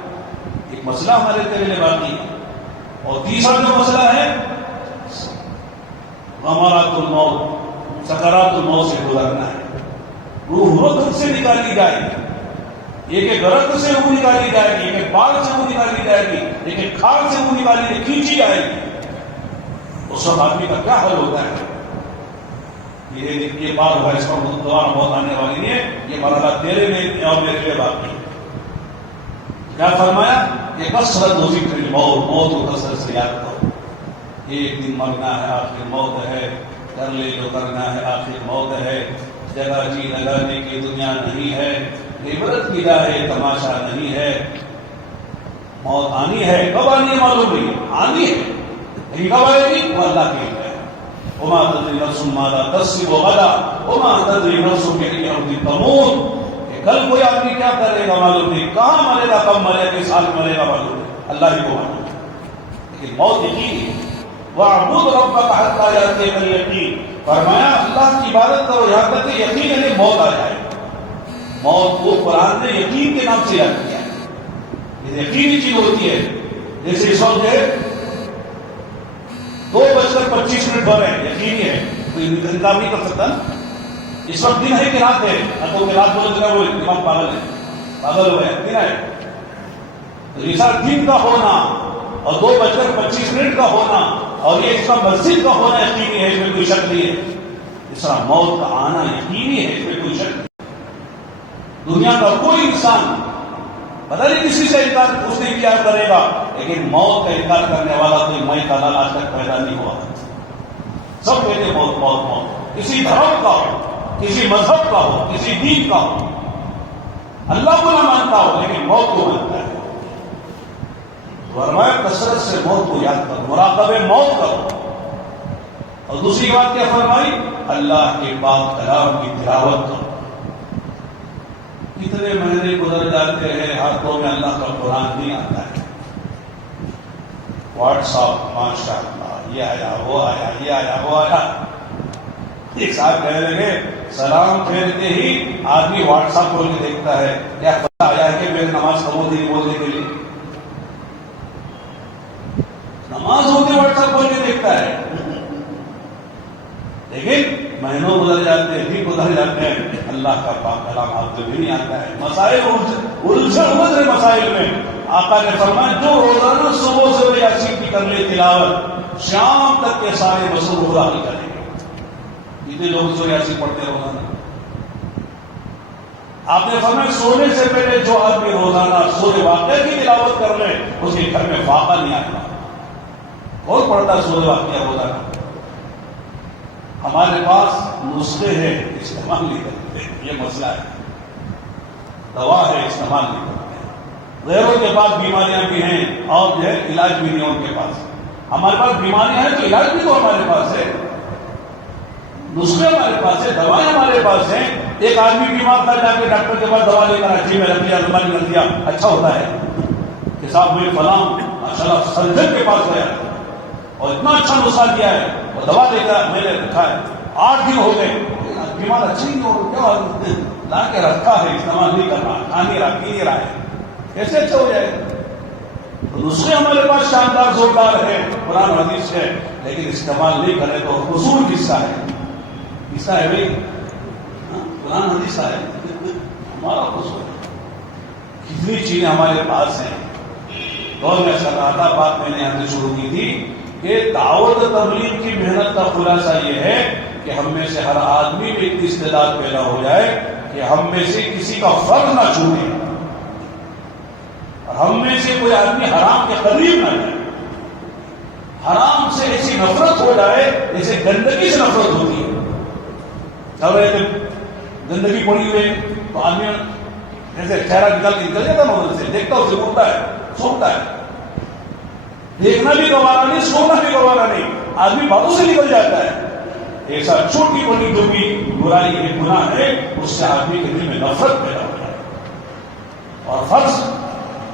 ایک مسئلہ ہمارے تیرے لیے باقی ہے. اور تیسرا جو مسئلہ ہے غمرات الموت, سکرات الموت سے گزرنا ہے. روح رخ سے نکالی جائے گی, ایک ایک رت سے وہ نکالی جائے گی, ایک ایک بال سے وہ نکالی جائے گی, ایک ایک کھال سے وہ نکالی کھینچی جائے گی. اس وقت آدمی کا کیا حل ہوتا ہے؟ یہ بات ہے, اس پر دوبارہ موت آنے والی نہیں ہے. یہ مرحلہ تیرے میں اور میرے لیے باقی ہے. کیا فرمایا کہ کثرت و ذکر الموت, موت کو کثرت سے یاد کرو. ایک دن مرنا ہے, آخر موت ہے. کر لے جو کرنا ہے, آخر موت ہے. جگہ جی لگانے کی دنیا نہیں ہے. عبرت کی جا ہے, تماشا نہیں ہے. موت آنی ہے, کب آنی ہے معلوم نہیں, آنی ہے لیکن کب آئے گی وہ اللہ کی ہے. وما تدری نفس ماذا تکسب غدا وما تدری نفس بأي أرض تموت. کل کوئی آدمی کیا کرے گا معلوم نہیں, کہاں مرے گا, کب مرے گا, کس سال مرے گا معلوم نہیں, اللہ ہی کو معلوم ہے. لیکن موت یقین ہے. وَاعْبُدْ رَبَّكَ حَتَّىٰ يَأْتِيَكَ الْيَقِينُ. فرمایا اللہ کی عبادت کرو یہاں تک کہ یقین ہے موت آ جائے. موت کو قرآن نے یقین کے نام سے یاد کیا ہے. یہ یقینی چیز ہوتی ہے. جیسے اس وقت ہے 2:25 ہو رہے ہیں, یقینی ہے, کوئی انکار نہیں کر سکتا. اس وقت دن ہے کہ رات ہے, تو کہ رات بولے دن بولے امام پاگل ہے, پاگل ہو گئے, دن ہے. تو یہ سارا دن کا ہونا اور 2:25 کا ہونا اور یہ اس کا مسجد کا ہونا یقینی ہے, اس میں کوئی شک نہیں ہے. اس طرح موت کا آنا یقینی ہے, اس میں کوئی شک نہیں. دنیا کا کوئی انسان پتہ نہیں کسی سے انکار اس نے کیا کرے گا, لیکن موت کا انکار کرنے والا کوئی میں کا لال آج تک پیدا نہیں ہوا. سب کہتے موت موت موت. کسی دھرم کا ہو, کسی مذہب کا ہو, کسی دین کا ہو, اللہ کو نہ مانتا ہو لیکن موت کو مانتا ہے. فرمایا کثرت سے موت کو یاد کرو, مراقبہ موت کرو. اور دوسری بات کیا فرمائی, اللہ کے پاک کلام کی تلاوت کرو. کتنے مہینے گزر جاتے ہیں, ہاتھوں میں اللہ کا قرآن نہیں آتا ہے. واٹس ایپ ماشاء اللہ, یہ آیا وہ آیا, یہ آیا وہ آیا. ایک صاحب کہنے لگے سلام پھیرتے ہی آدمی واٹس ایپ کھول کے دیکھتا ہے, کیا پتہ آیا ہے کہ میری نماز قبول نہیں بولنے کے لیے. نماز ہوتی واٹس ایپ کھول کے دیکھتا ہے, لیکن مہینوں گزر جاتے ہیں, دن گزر جاتے ہیں, اللہ کا پاک کلام آپ کو بھی نہیں آتا ہے. مسائل الجھے ہوئے مسائل میں آقا نے فرمایا جو روزانہ صبح سے یاسین کی کر لے تلاوت, شام تک کے سارے مسئلے پورا حل کریں گے. کتنے لوگ جو یاسین پڑھتے ہیں روزانہ. آپ نے فرمایا سونے سے پہلے جو آدمی روزانہ سورہ واقعہ کی تلاوت کر لے اس کے گھر میں فاقہ نہیں آتا. کون پڑھتا ہے سورہ واقعہ روزانہ؟ ہمارے پاس نسخے ہیں, استعمال نہیں کرتے, یہ مسئلہ ہے. دوا ہے, استعمال نہیں کرتے. غیروں کے پاس بیماریاں بھی ہیں اور جو ہے علاج بھی نہیں ان کے پاس. ہمارے پاس بیماریاں ہیں تو علاج بھی تو ہمارے پاس ہے, نسخے ہمارے پاس ہے, دوائیں ہمارے پاس ہیں. ایک آدمی بیمار تھا, جا کے ڈاکٹر کے پاس دوا لے کر اچھی میں رکھ دیا, الماری رکھ دیا, اچھا ہوتا ہے کہ صاحب مجھے فلاں ماشاءاللہ سرجن کے پاس گیا اور اتنا اچھا نسخہ دیا ہے, اور دوا لے کر میں نے رکھا ہے, 8 دن ہو گئے, بیمار اچھی نہیں ہو, کیا لا کے رکھا ہے, استعمال نہیں کر رہا, کھا نہیں رہا, پی نہیں رہا ہے, کیسے اچھا ہو جائے. نسخے ہمارے پاس شاندار زوردار ہے, قرآن حدیث ہے, لیکن استعمال نہیں کرے تو قصور کس کا ہے؟ کس کا ہے بھائی؟ قرآن حدیث کا ہے, ہمارا قصور ہے. کتنی چیزیں ہمارے پاس ہیں. اور میں سراہتا بات میں نے یہاں سے شروع کی تھی کہ دعوت تبلیغ کی محنت کا خلاصہ یہ ہے کہ ہم میں سے ہر آدمی میں اتنی استعداد پیدا ہو جائے کہ ہم میں سے کسی کا فرض نہ چھوٹے, اور ہم میں سے کوئی آدمی حرام کے قریب نہ جائے. حرام سے ایسی نفرت ہو جائے جیسے گندگی سے نفرت ہوتی ہے. گندگی پڑی ہوئی تو آدمی جیسے چہرہ نکل جاتا نظر سے، دیکھتا اسے اٹھتا ہے سوکھتا ہے، دیکھنا بھی گوارا نہیں، سونا بھی گوارا نہیں، آدمی باتوں سے نکل جاتا ہے. ایسا چھوٹی بڑی جو بھی برائی ہے، گناہ ہے، اس سے آدمی کے دل میں نفرت پیدا ہو جائے اور فرض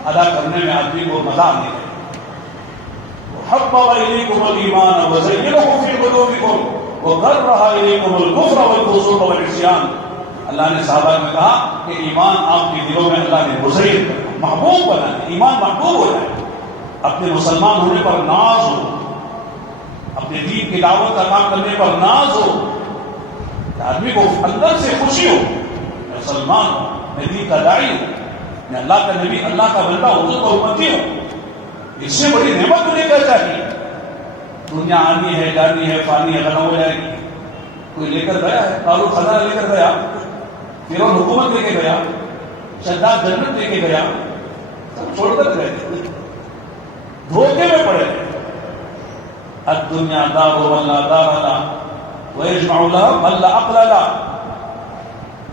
ادا کرنے میں آدمی کو مزہ نہیں ہے. حبب الیکم الایمان وزینہ فی قلوبکم وکرہ الیکم الکفر والفسوق والعصیان. اللہ نے صحابہ میں کہا کہ ایمان آپ کے دلوں میں اللہ نے مزین کرنا، محبوب بنا دے، ایمان محبوب ہو جائے، اپنے مسلمان ہونے پر ناز ہو، اپنے دین کی دعوت کا کام کرنے پر ناز ہو، آدمی کو اندر سے خوشی ہو، میں مسلمان ہوں، میں دین کا داعی ہوں، میں اللہ کا نبی، اللہ کا بندہ حضور کا امتی ہوں. اس سے بڑی نعمت مجھے کیا چاہیے؟ دنیا آنی ہے، جانی ہے، فانی ہے، ختم ہو جائے گی. کوئی لے کر گیا ہے، قارون خزانہ لے کر گیا، فرعون حکومت لے کے گیا، شداد جنت لے کے گیا، سب چھوڑ کر گئے، دھوکے میں پڑے. الدنیا دار من لا دار لها ويجمع لها من لا عقل لها.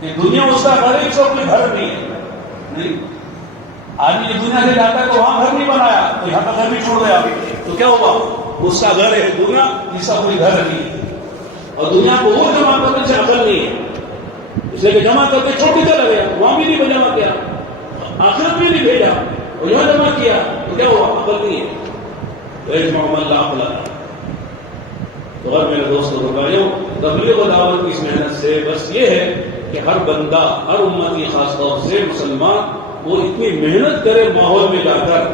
کہ دنیا اس کا گھر ہے، اس کا کوئی گھر نہیں ہے. نہیں، آدمی یہ دنیا سے جاتا ہے تو وہاں گھر نہیں بنایا، تو یہاں کا گھر بھی چھوڑ گیا، تو کیا ہوا؟ اس کا گھر ہے دنیا، اس کا کوئی گھر نہیں ہے. اور دنیا کو وہ جمع کرنے سے عقل نہیں ہے، اس لیے کہ جمع کر کے چھوڑ کے چلا گیا، وہاں بھی نہیں جمع کیا، آخرت میں نہیں بھیجا، اور یہاں جمع کیا تو کیا ہوا؟ عقل نہیں ہے. ويجمع من لا عقل له. تو اور میرے دوستوں کو بھائیوں، تبلیغ و دعوت کی اس محنت سے بس یہ ہے کہ ہر بندہ، ہر امتی، خاص طور سے مسلمان، وہ اتنی محنت کرے ماحول میں جا کر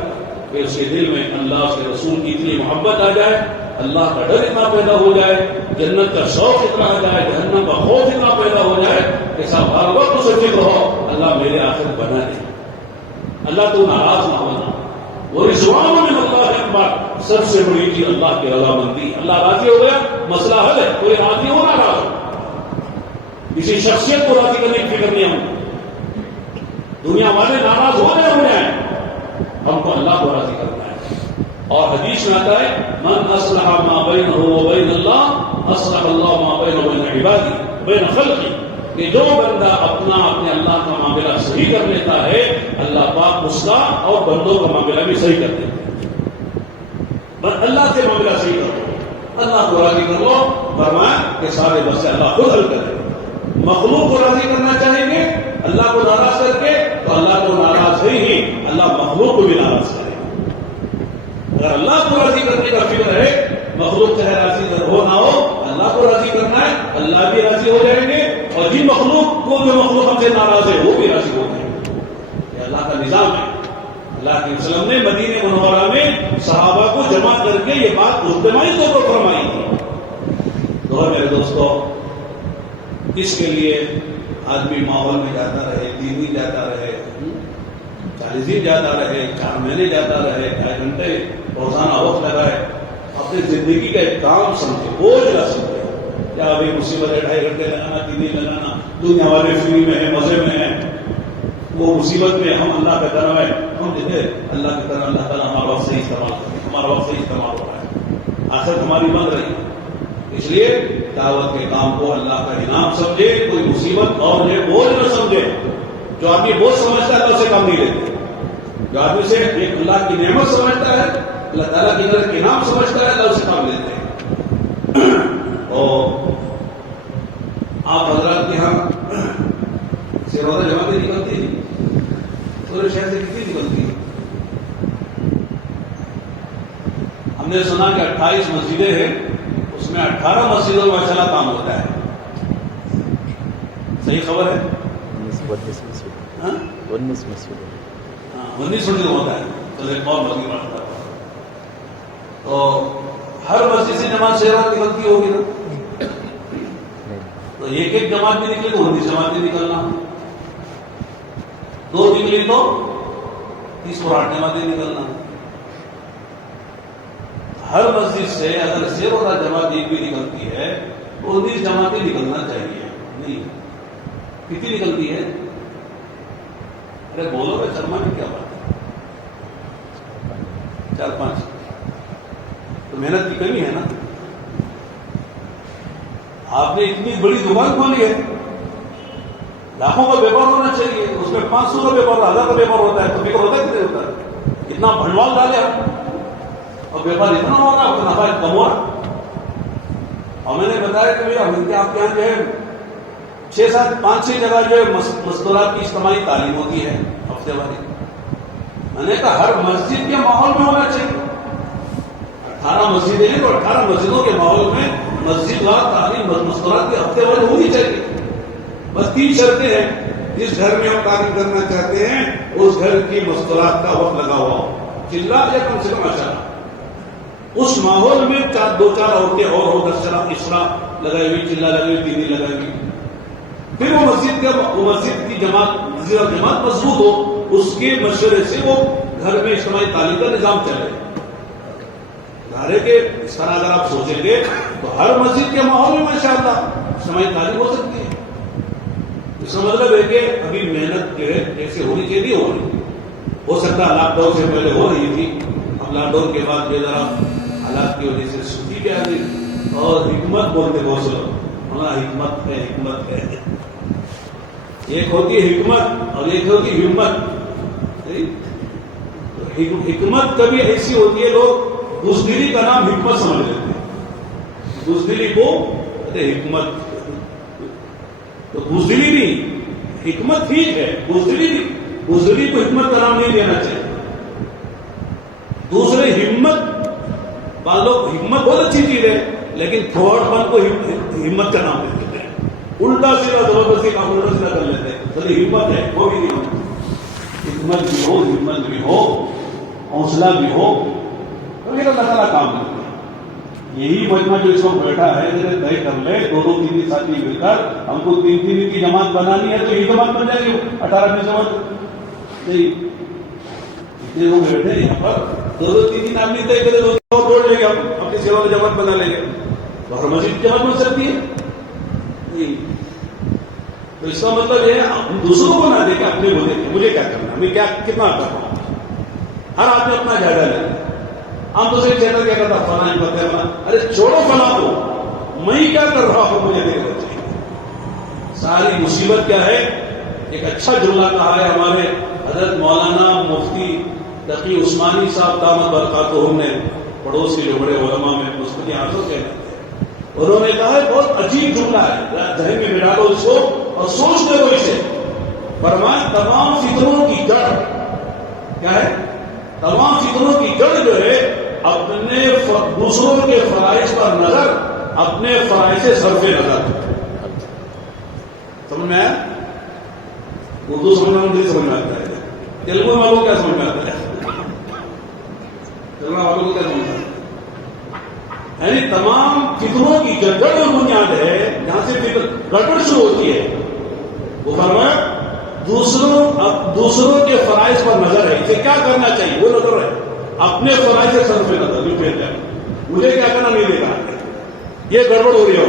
کہ اس کے دل میں اللہ کے رسول کی اتنی محبت آ جائے، اللہ کا ڈر اتنا پیدا ہو جائے، جنت کا شوق اتنا آ جائے، جہنم کا خوف اتنا پیدا ہو جائے کہ صاحب ہر وقت اسے فکر ہو اللہ میرے آخر بنا دے، اللہ تو ناراض نہ ہونا. وہ رضوان من اللہ اکبر، سب سے بڑی چیز اللہ کی رضامندی. اللہ راضی ہو گیا، مسئلہ حل ہے. کوئی راضی ہو ناراض ہو، کسی شخصیت کو راضی کرنے کی فکر نہیں ہم. دنیا والے ناراض ہو جائیں، ہم کو اللہ کو راضی کرنا ہے. اور حدیث میں آتا ہے من اصلح ما بینہ وبین اللہ اصلح اللہ ما بینہ وبین عبادی بین خلقی. کہ جو بندہ اپنے اللہ کا معاملہ صحیح کر لیتا ہے، اللہ پاک اس کا اور بندوں کا معاملہ بھی صحیح کر دیتا ہے. بس اللہ سے معاملہ صحیح کرو، اللہ کو راضی کر لو. فرمایا کہ سارے مسئلے اللہ خود حل کرے. مخلوق کو راضی کرنا چاہیں گے اللہ کو ناراض کر کے، تو اللہ کو ناراض ہی اللہ مخلوق کو بھی ناراض کرے. اگر اللہ کو راضی کرنے کا فکر ہے، مخلوق چاہے راضی ہو نہ ہو، اللہ کو راضی کرنا ہے، اللہ بھی راضی ہو جائیں گے، اور جن مخلوق کو جو مخلوق ہم سے ناراض ہے وہ بھی راضی ہو جائیں گے. یہ اللہ کا نظام ہے. اللہ کے وسلم نے مدینہ منورہ میں صحابہ کو جمع کر کے یہ بات اجتماعی طور پر فرمائی تھی. تو میرے دوستو، اس کے لیے آدمی ماحول میں جاتا رہے، دینی جاتا رہے، 40 دن جاتا رہے، 4 مہینے جاتا رہے، 2.5 گھنٹے روزانہ وقت لگائے، اپنی زندگی کا ایک کام سمجھے، بوجھ نہ سمجھے. کیا ابھی مصیبت ہے 2.5 گھنٹے لگانا، 3 دن لگانا، دنیا والے فری میں ہیں، مزے میں ہیں، وہ مصیبت میں ہم اللہ کی طرح ہے. ہم دیکھے اللہ کی طرح اللہ تعالیٰ ہمارا وقت صحیح استعمال کرے، ہمارا وقت صحیح استعمال ہو رہا ہے، آخر ہماری بن رہی ہے. اس لیے دعوت کے کام کو اللہ کا انعام سمجھے، کوئی مصیبت اور یہ بوجھ نہ سمجھے. جو آدمی بوجھ سمجھتا ہے اللہ سے کام نہیں لیتے. جو آدمی سے ایک اللہ کی نعمت سمجھتا ہے، اللہ تعالیٰ کی طرف انعام سمجھتا ہے، اللہ سے کام لیتے ہیں. اور آپ حضرات کے یہاں سے روزہ جماعتیں نکلتی ہیں، پورے شہر سے کتنی نکلتی ہیں؟ ہم نے سنا کہ 28 مسجدیں ہیں، اس میں 18 مسجدوں میں ماشاء اللہ کام ہوتا ہے. صحیح خبر ہے؟ 19 مسجد ہوتا ہے. تو ایک اور مسجد بڑھتا ہے، تو ہر مسجد سے جماعت شہرات نکلتی ہوگی نا. تو ایک جماعت بھی نکلی تو 19 جماعت بھی نکلنا، 2 نکلی تو 30 اور 8 جماعتیں نکلنا. ہر مسجد سے اگر شیر اور جماعت ایک بھی نکلتی ہے تو 19 جماعتیں نکلنا چاہیے. نہیں کتنی نکلتی ہے؟ ارے بولو بھائی، شرما کی کیا بات ہے؟ 4-5. تو محنت کی کمی ہے نا. آپ نے اتنی بڑی دکان کھولی ہے، لاکھوں کا پیپر ہونا چاہیے، اس میں 500 کا پیپر 1000 کا پیپر ہوتا ہے، تو فکر ہوتا ہے کہ نہیں ہوتا ہے؟ اتنا بھنڈوال ڈالے ہم اور پیپر اتنا ہو رہا ہے، نفع کم ہو رہا۔ اور میں نے بتایا کہ آپ کے یہاں جو ہے 5-6 جگہ جو ہے مستورات کی اجتماعی تعلیم ہوتی ہے ہفتے واری۔ میں نے کہا ہر مسجد کے ماحول میں ہونا چاہیے، 18 مسجدیں ہیں تو 18 مسجدوں کے ماحول میں مسجد وار تعلیم مستورات کی ہفتے واری ہونی چاہیے۔ بس 3 شرطیں ہیں، جس گھر میں ہم تعلیم کرنا چاہتے ہیں اس گھر کی مستورات کا وقت لگا ہوا ہو، چلا یا کم سے کم اشارہ، اس ماحول میں 2-4 عورتیں اور ہو، 10 اشرا لگائی ہوئی، چلا لگائی ہوئی، تینی لگائی ہوئی، پھر وہ مسجد کی جماعت مضبوط ہو، اس کے مشورے سے وہ گھر میں اجتماعی تعلیم کا نظام چلے۔ ادارے کے اس طرح اگر آپ سوچیں گے تو ہر مسجد کے ماحول میں ماشاءاللہ اجتماعی تعلیم ہو سکتی ہے۔ اس کا مطلب ہے کہ ابھی محنت جو ہے ایسے ہونی چاہیے، نہیں ہو رہی، ہو سکتا ہے لاک ڈاؤن سے پہلے ہو رہی تھی، اب لاک ڈاؤن کے بعد یہ ذرا حالات کی وجہ سے سستی بھی آ گئی۔ اور حکمت بولتے بہت سے لوگ، حکمت ہے، ایک ہوتی ہے حکمت اور ایک ہوتی ہے ہمت۔ حکمت کبھی ایسی ہوتی ہے، لوگ بزدلی کا نام حکمت سمجھ لیتے ہیں، بزدلی کو کہتے حکمت، تو بزدلی بھی حکمت ٹھیک ہے، بزدلی کو حکمت کا نام نہیں دینا چاہیے۔ دوسرے ہمت، بعض لوگ حکمت بہت اچھی چیز ہے لیکن تھوڑ پن کو ہمت کا نام دیتے ہیں، الٹا سیدھا زبردستی کام الٹا سیدھا کر لیتے ہیں، تو ہمت ہے وہ بھی نہیں ہوتی۔ حکمت بھی ہو، ہمت بھی ہو، حوصلہ بھی ہو، تو میرا اللہ تعالیٰ کام کرتے ہیں۔ یہی مجمع جو اس وقت بیٹھا ہے طے کر لے، 2-2-3 ساتھی مل کر ہم کو 3 کی جماعت بنانی ہے تو یہ جماعت بن جائے گی، 18 جماعت نہیں۔ اتنے لوگ بیٹھے ہیں یہاں پر، 2-3 آدمی طے کرے، 2 اور جوڑ لیں گے، ہم اپنی سیوا میں جماعت بنا لیں گے، تو ہر مسجد جماعت بن سکتی ہے نہیں۔ تو اس کا مطلب یہ ہے ہم دوسروں کو نہ دیکھیں، اپنے کو دیکھیں، مجھے کیا کرنا ہے، میں کتنا کر رہا ہوں۔ ہر آدمی اپنا جائزہ لے، ہم تو صرف کہتا کیا کرتا فلاں پتہ ہے، ارے چھوڑو فلاں کو، میں کیا کر رہا ہوں مجھے دیکھنا چاہیے۔ ساری مصیبت کیا ہے؟ ایک اچھا جملہ کہا ہے ہمارے حضرت مولانا مفتی تقی عثمانی صاحب دامت برکاتہم نے، پڑوس کے جو بڑے علماء میں مثبت آنسو کہتے ہیں، انہوں نے کہا ہے بہت عجیب جملہ ہے، ذہن میں بٹھا لو اس کو اور سوچ لو اسے۔ فرمایا تمام فتنوں کی جڑ کیا ہے؟ تمام فتنوں کی جڑ جو ہے اپنے دوسروں کے فرائض پر نظر، اپنے فرائض سے صرف نظر۔ سمجھ میں آیا؟ اردو سمجھنا مجھے سمجھ میں آتا ہے، تیلگو والوں کو کیا سمجھ میں آتا ہے، تیلگو والوں کو کیا سمجھ میں آتا ہے؟ یعنی تمام فتنوں کی جڑ اور بنیاد ہے جہاں سے گڑبڑ شروع ہوتی ہے، وہ فرمایا دوسروں کے فرائض پر نظر ہے، اسے کیا کرنا چاہیے وہ نظر ہے، اپنے فرائض سے صرف نظر، مجھے کیا کرنا نہیں دیکھا، یہ گڑبڑ ہو رہی ہے۔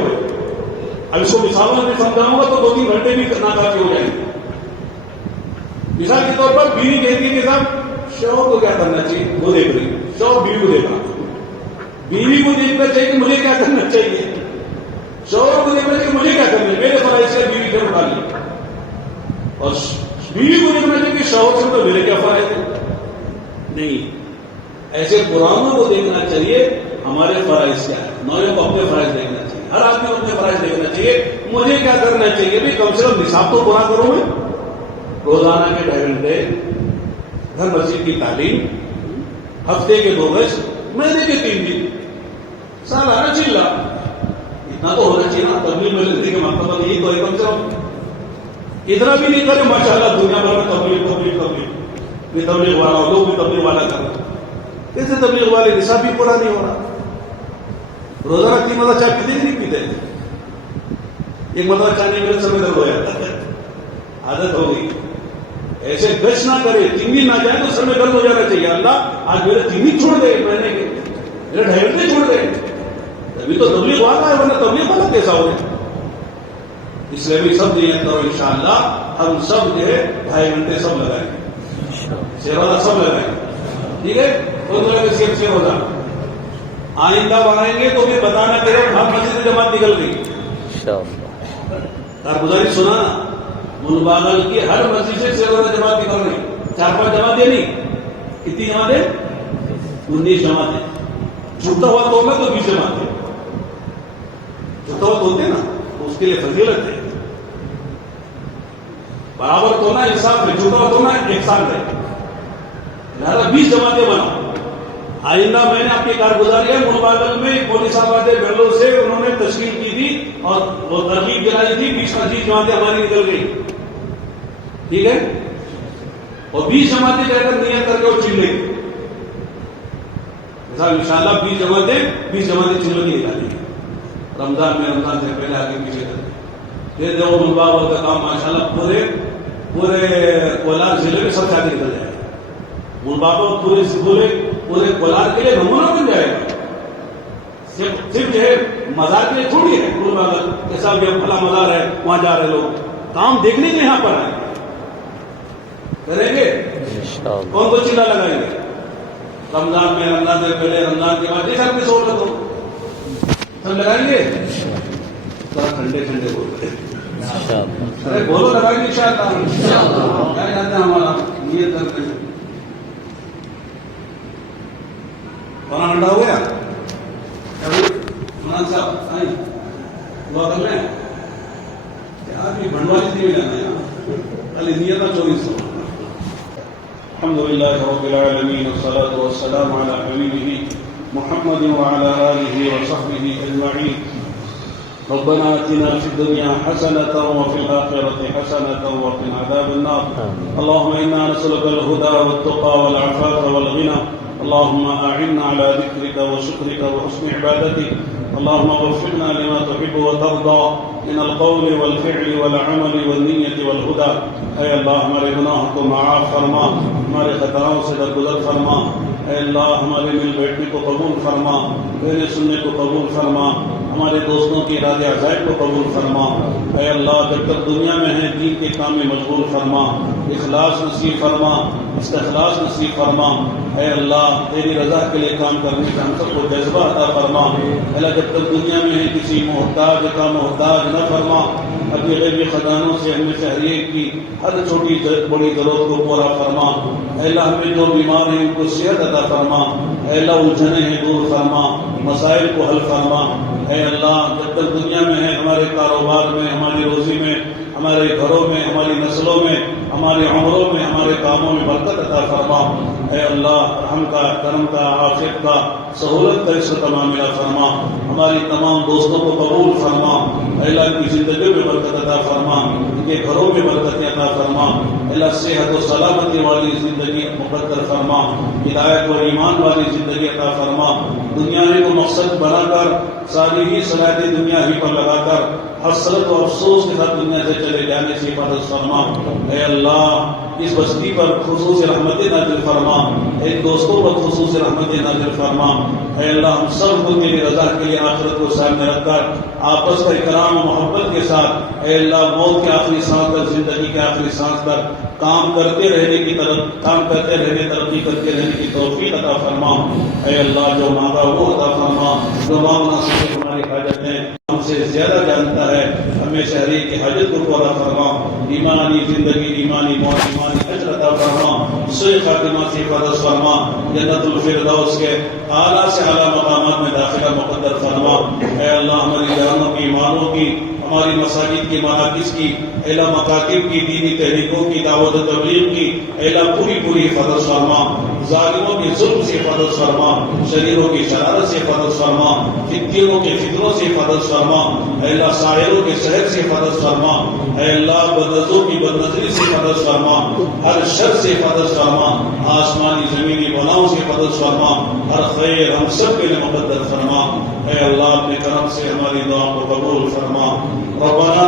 اب اس کو مثالوں میں سمجھاؤں گا تو 2-3 گھنٹے بھی ناکافی ہو جائیں گے۔ مثال کے طور پر بیوی کہتی ہے کہ صاحب شوہر کو کیا کرنا چاہیے وہ دیکھ رہی ہے، شوہر بیوی کو دیکھا، بیوی کو دیکھنا چاہیے کہ مجھے کیا کرنا چاہیے، شوہر کو دیکھنا چاہیے کہ مجھے کیا کرنا ہے، میرے فرائض سے بیوی کیا اٹھا لی، اور بیوی کو دیکھنا چاہیے کہ شوہر سے تو میرے کیا فرائض ہے۔ نہیں، ایسے قرآنوں کو دیکھنا چاہیے ہمارے فرائض کیا ہے، نویوں کو اپنے فرائض دیکھنا چاہیے، ہر آدمی کو اپنے فرائض دیکھنا چاہیے، مجھے کیا کرنا چاہیے بھی کم سے کم نصاب تو پورا کروں میں، روزانہ کے 2.5 گھنٹے گھر مسجد کی تعلیم، ہفتے کے 2 گشت، مہینے کے 3 دن، سالانہ چلا، اتنا تو ہونا چاہیے نا۔ تبلیغ میں زندگی کے مقصد یہی تو ہے، کم سے کم اتنا بھی نہیں کرے ماشاءاللہ دنیا بھر میں تبلیغ یہ تبلیغ والا ہو، لوگ بھی تبلیغ والا کر رہے، کیسے تبلیغ والے نصاب بھی پورا نہیں ہو رہا۔ روزانہ 3 مرتبہ چائے پیتے نہیں پیتے، ایک مرتبہ چائے نہیں پیتے سر میں درد ہو جاتا ہے، عادت ہو گئی۔ ایسے گش نہ کرے، 3 دن نہ جائے تو سر میں درد ہو جانا چاہیے، اللہ آج میرے 3 دن چھوڑ دے، مہینے کے میرے 2.5 گھنٹے چھوڑ دے، ابھی تو تبلیغ والا ہے، ورنہ تبلیغ والا کیسا ہو گیا۔ اس لیے بھی سب نیت کرو انشاءاللہ، ہم سب جو ہے 2.5 گھنٹے سب لگائیں گے، سیوا سب لگائیں گے، ٹھیک ہے؟ کوئی طرح کے سیب سے ہو جائے، آئندہ بڑھائیں گے تو بھی بتانا کہ ہم مسجد جماعت نکل گئی، کارگزاری سنا نا، ملباغل کی ہر مسجد سے زیادہ جماعت نکل رہی، 4-5 جماعتیں نہیں، کتنی جماعتیں؟ 19 جماعتیں. چھوٹا ہوا تو میں تو 20 جماعتیں، چھوٹا ہوا تو ہوتے نا، اس کے لیے فضیلت ہے. برابر تو نا انصاف ہے، چھوٹا ہوا تو نا ایک سال ہے، لہذا 20 جماعتیں بناؤ. آئندہ میں نے آپ کی کارگزاری ہے ملباغل میں پولیس آباد بنگلور سے انہوں نے تشکیل کی تھی اور وہ ترغیب دلائی تھی، 20-25 جماعتیں ہماری نکل گئی، ٹھیک ہے. اور 20 جماعتیں کہہ کر نیت کر کے وہ چن لیں گے. انشاءاللہ 20 جماعتیں چن کے نکالیں گے رمضان میں، رمضان سے پہلے آگے پیچھے کر یہ دیو ملباغل کا کام ماشاءاللہ پورے کولار ضلع میں سب سے آگے نکل جائے گا. ملباغل پورے کولار کے لیے نمونہ بن جائے گا. صرف جو ہے مزار کے لیے تھوڑی ہے ملباغل کہ صاحب یہ بھلا مزار ہے وہاں جا رہے لوگ، کام دیکھنے کے یہاں پر آئے کریں گے. کون کو چلا لگائیں گے رمضان میں، رمضان سے پہلے، رمضان کے بعد، جیسا کی سہولت ہو سب لگائیں گے. ٹھنڈے بولتے ارے بولو لگائیں گے انشاءاللہ. کیا جانتے ہیں ہمارا نیت کرتے ہیں. کھانا ٹھنڈا ہو گیا صاحب آئی دعا کر لیں. بھنڈوالی تھی میں جانا ہے کل نیت نہ چوری سو. الحمد لله رب العالمين والصلاة والسلام على حبيبه محمد وعلى آله وصحبه أجمعين. ربنا آتنا في الدنيا حسنة وفي الآخرة حسنة وقنا عذاب النار. اللهم إنا نسألك الهدى والتقى والعفاف والغنى. اللهم أعنا على ذكرك وشكرك وحسن عبادتك. اللهم وفقنا لما تحب وترضى من القول والفعل والعمل والنية والهدى. اے اللہ ہمارے گناہوں کو معاف فرما، ہمارے خطاؤں سے درگزر فرما. اے اللہ ہمارے مل بیٹھنے کو قبول فرما، کہنے سننے کو قبول فرما، ہمارے دوستوں کی ارادے عزائم کو قبول فرما. اے اللہ جب تک دنیا میں ہیں دین کے کام میں مشغول فرما، اخلاص نصیب فرما، استخلاص نصیب فرما. اے اللہ تیری رضا کے لیے کام کرنے کا ہم سب کو جذبہ عطا فرما. اے اللہ جب تک دنیا میں ہیں کسی محتاج کا محتاج نہ فرما. اپنے غیبی خزانوں سے ہمیں سے ہر ایک کی ہر چھوٹی بڑی ضرورت کو پورا فرما. اے اللہ ہمیں جو بیمار ہیں ان کو صحت عطا فرما. اے اللہ الجھنیں ہیں دور فرما، مسائل کو حل فرما. اے اللہ جب تک دنیا میں ہے ہمارے کاروبار میں، ہماری روزی میں، ہمارے گھروں میں، ہماری نسلوں میں، ہمارے عمروں میں، ہمارے کاموں میں برکت عطا فرما. اے اللہ رحم کا، کرم کا، عافیت کا، سہولت کا اس تمام عطا فرما. ہماری تمام دوستوں کو قبول فرما. اے اللہ ان کی زندگی میں برکت عطا فرما، ان کے گھروں میں برکت عطا فرما. اے اللہ صحت و سلامتی والی زندگی مقدر فرما، ہدایت و ایمان والی زندگی عطا فرما. دنیا ہی کو مقصد بنا کر ساری ہی صلاحیت دنیا ہی پر لگا کر حسرت و افسوس کے ساتھ دنیا سے چلے جانے سے حفاظت فرما. اے اللہ اس بستی پر خصوص رحمت نازل فرما، ایک دوستوں پر خصوص رحمت نازل فرما. اے اللہ ہم سب کو تیری رضا کے لیے آخرت کو سامنے رکھ کر آپس کا اکرام و محبت کے ساتھ اے اللہ موت کے آخری سانس تک، زندگی کے آخری سانس تک کام کرتے رہنے کی ترقی کرتے رہنے کی توفیق عطا فرما. اے اللہ جو مانگا وہ عطا فرما، جو مانگنا سکے ہماری حاجتیں ہم سے زیادہ جانتا ہے، ہمیں شہری کی حاجت کو پورا فرما. ایمانی زندگی، ایمانی موت، ایمانی اجر عطا فرما. سوء خاتمہ سے حفاظت فرما. جنت الفردوس کے اعلیٰ سے اعلیٰ مقامات میں داخلہ مقدر فرما. اے اللہ ہماری جانوں کی، مالوں کی، ہماری مساجد کی، مراکز کی، اے اللہ مکاتب کی، دینی تحریکوں کی، دعوت و تبلیغ کی اے اللہ پوری حفاظت فرما. ظالموں کے ظلم سے حفاظت فرما، شریروں کی شرارت سے حفاظت فرما، فتنوں کے فتنوں سے حفاظت فرما. اے اللہ سائروں کے شہر سے حفاظت فرما. اے اللہ بدنظروں کی بدنظری سے حفاظت فرما، ہر شر سے حفاظت فرما، آسمانی زمینی بناؤں سے حفاظت فرما. ہر خیر ہم سب کے لیے مقدر فرما. اے اللہ اپنے کرم سے ہماری دعا کو قبول فرما. ربنا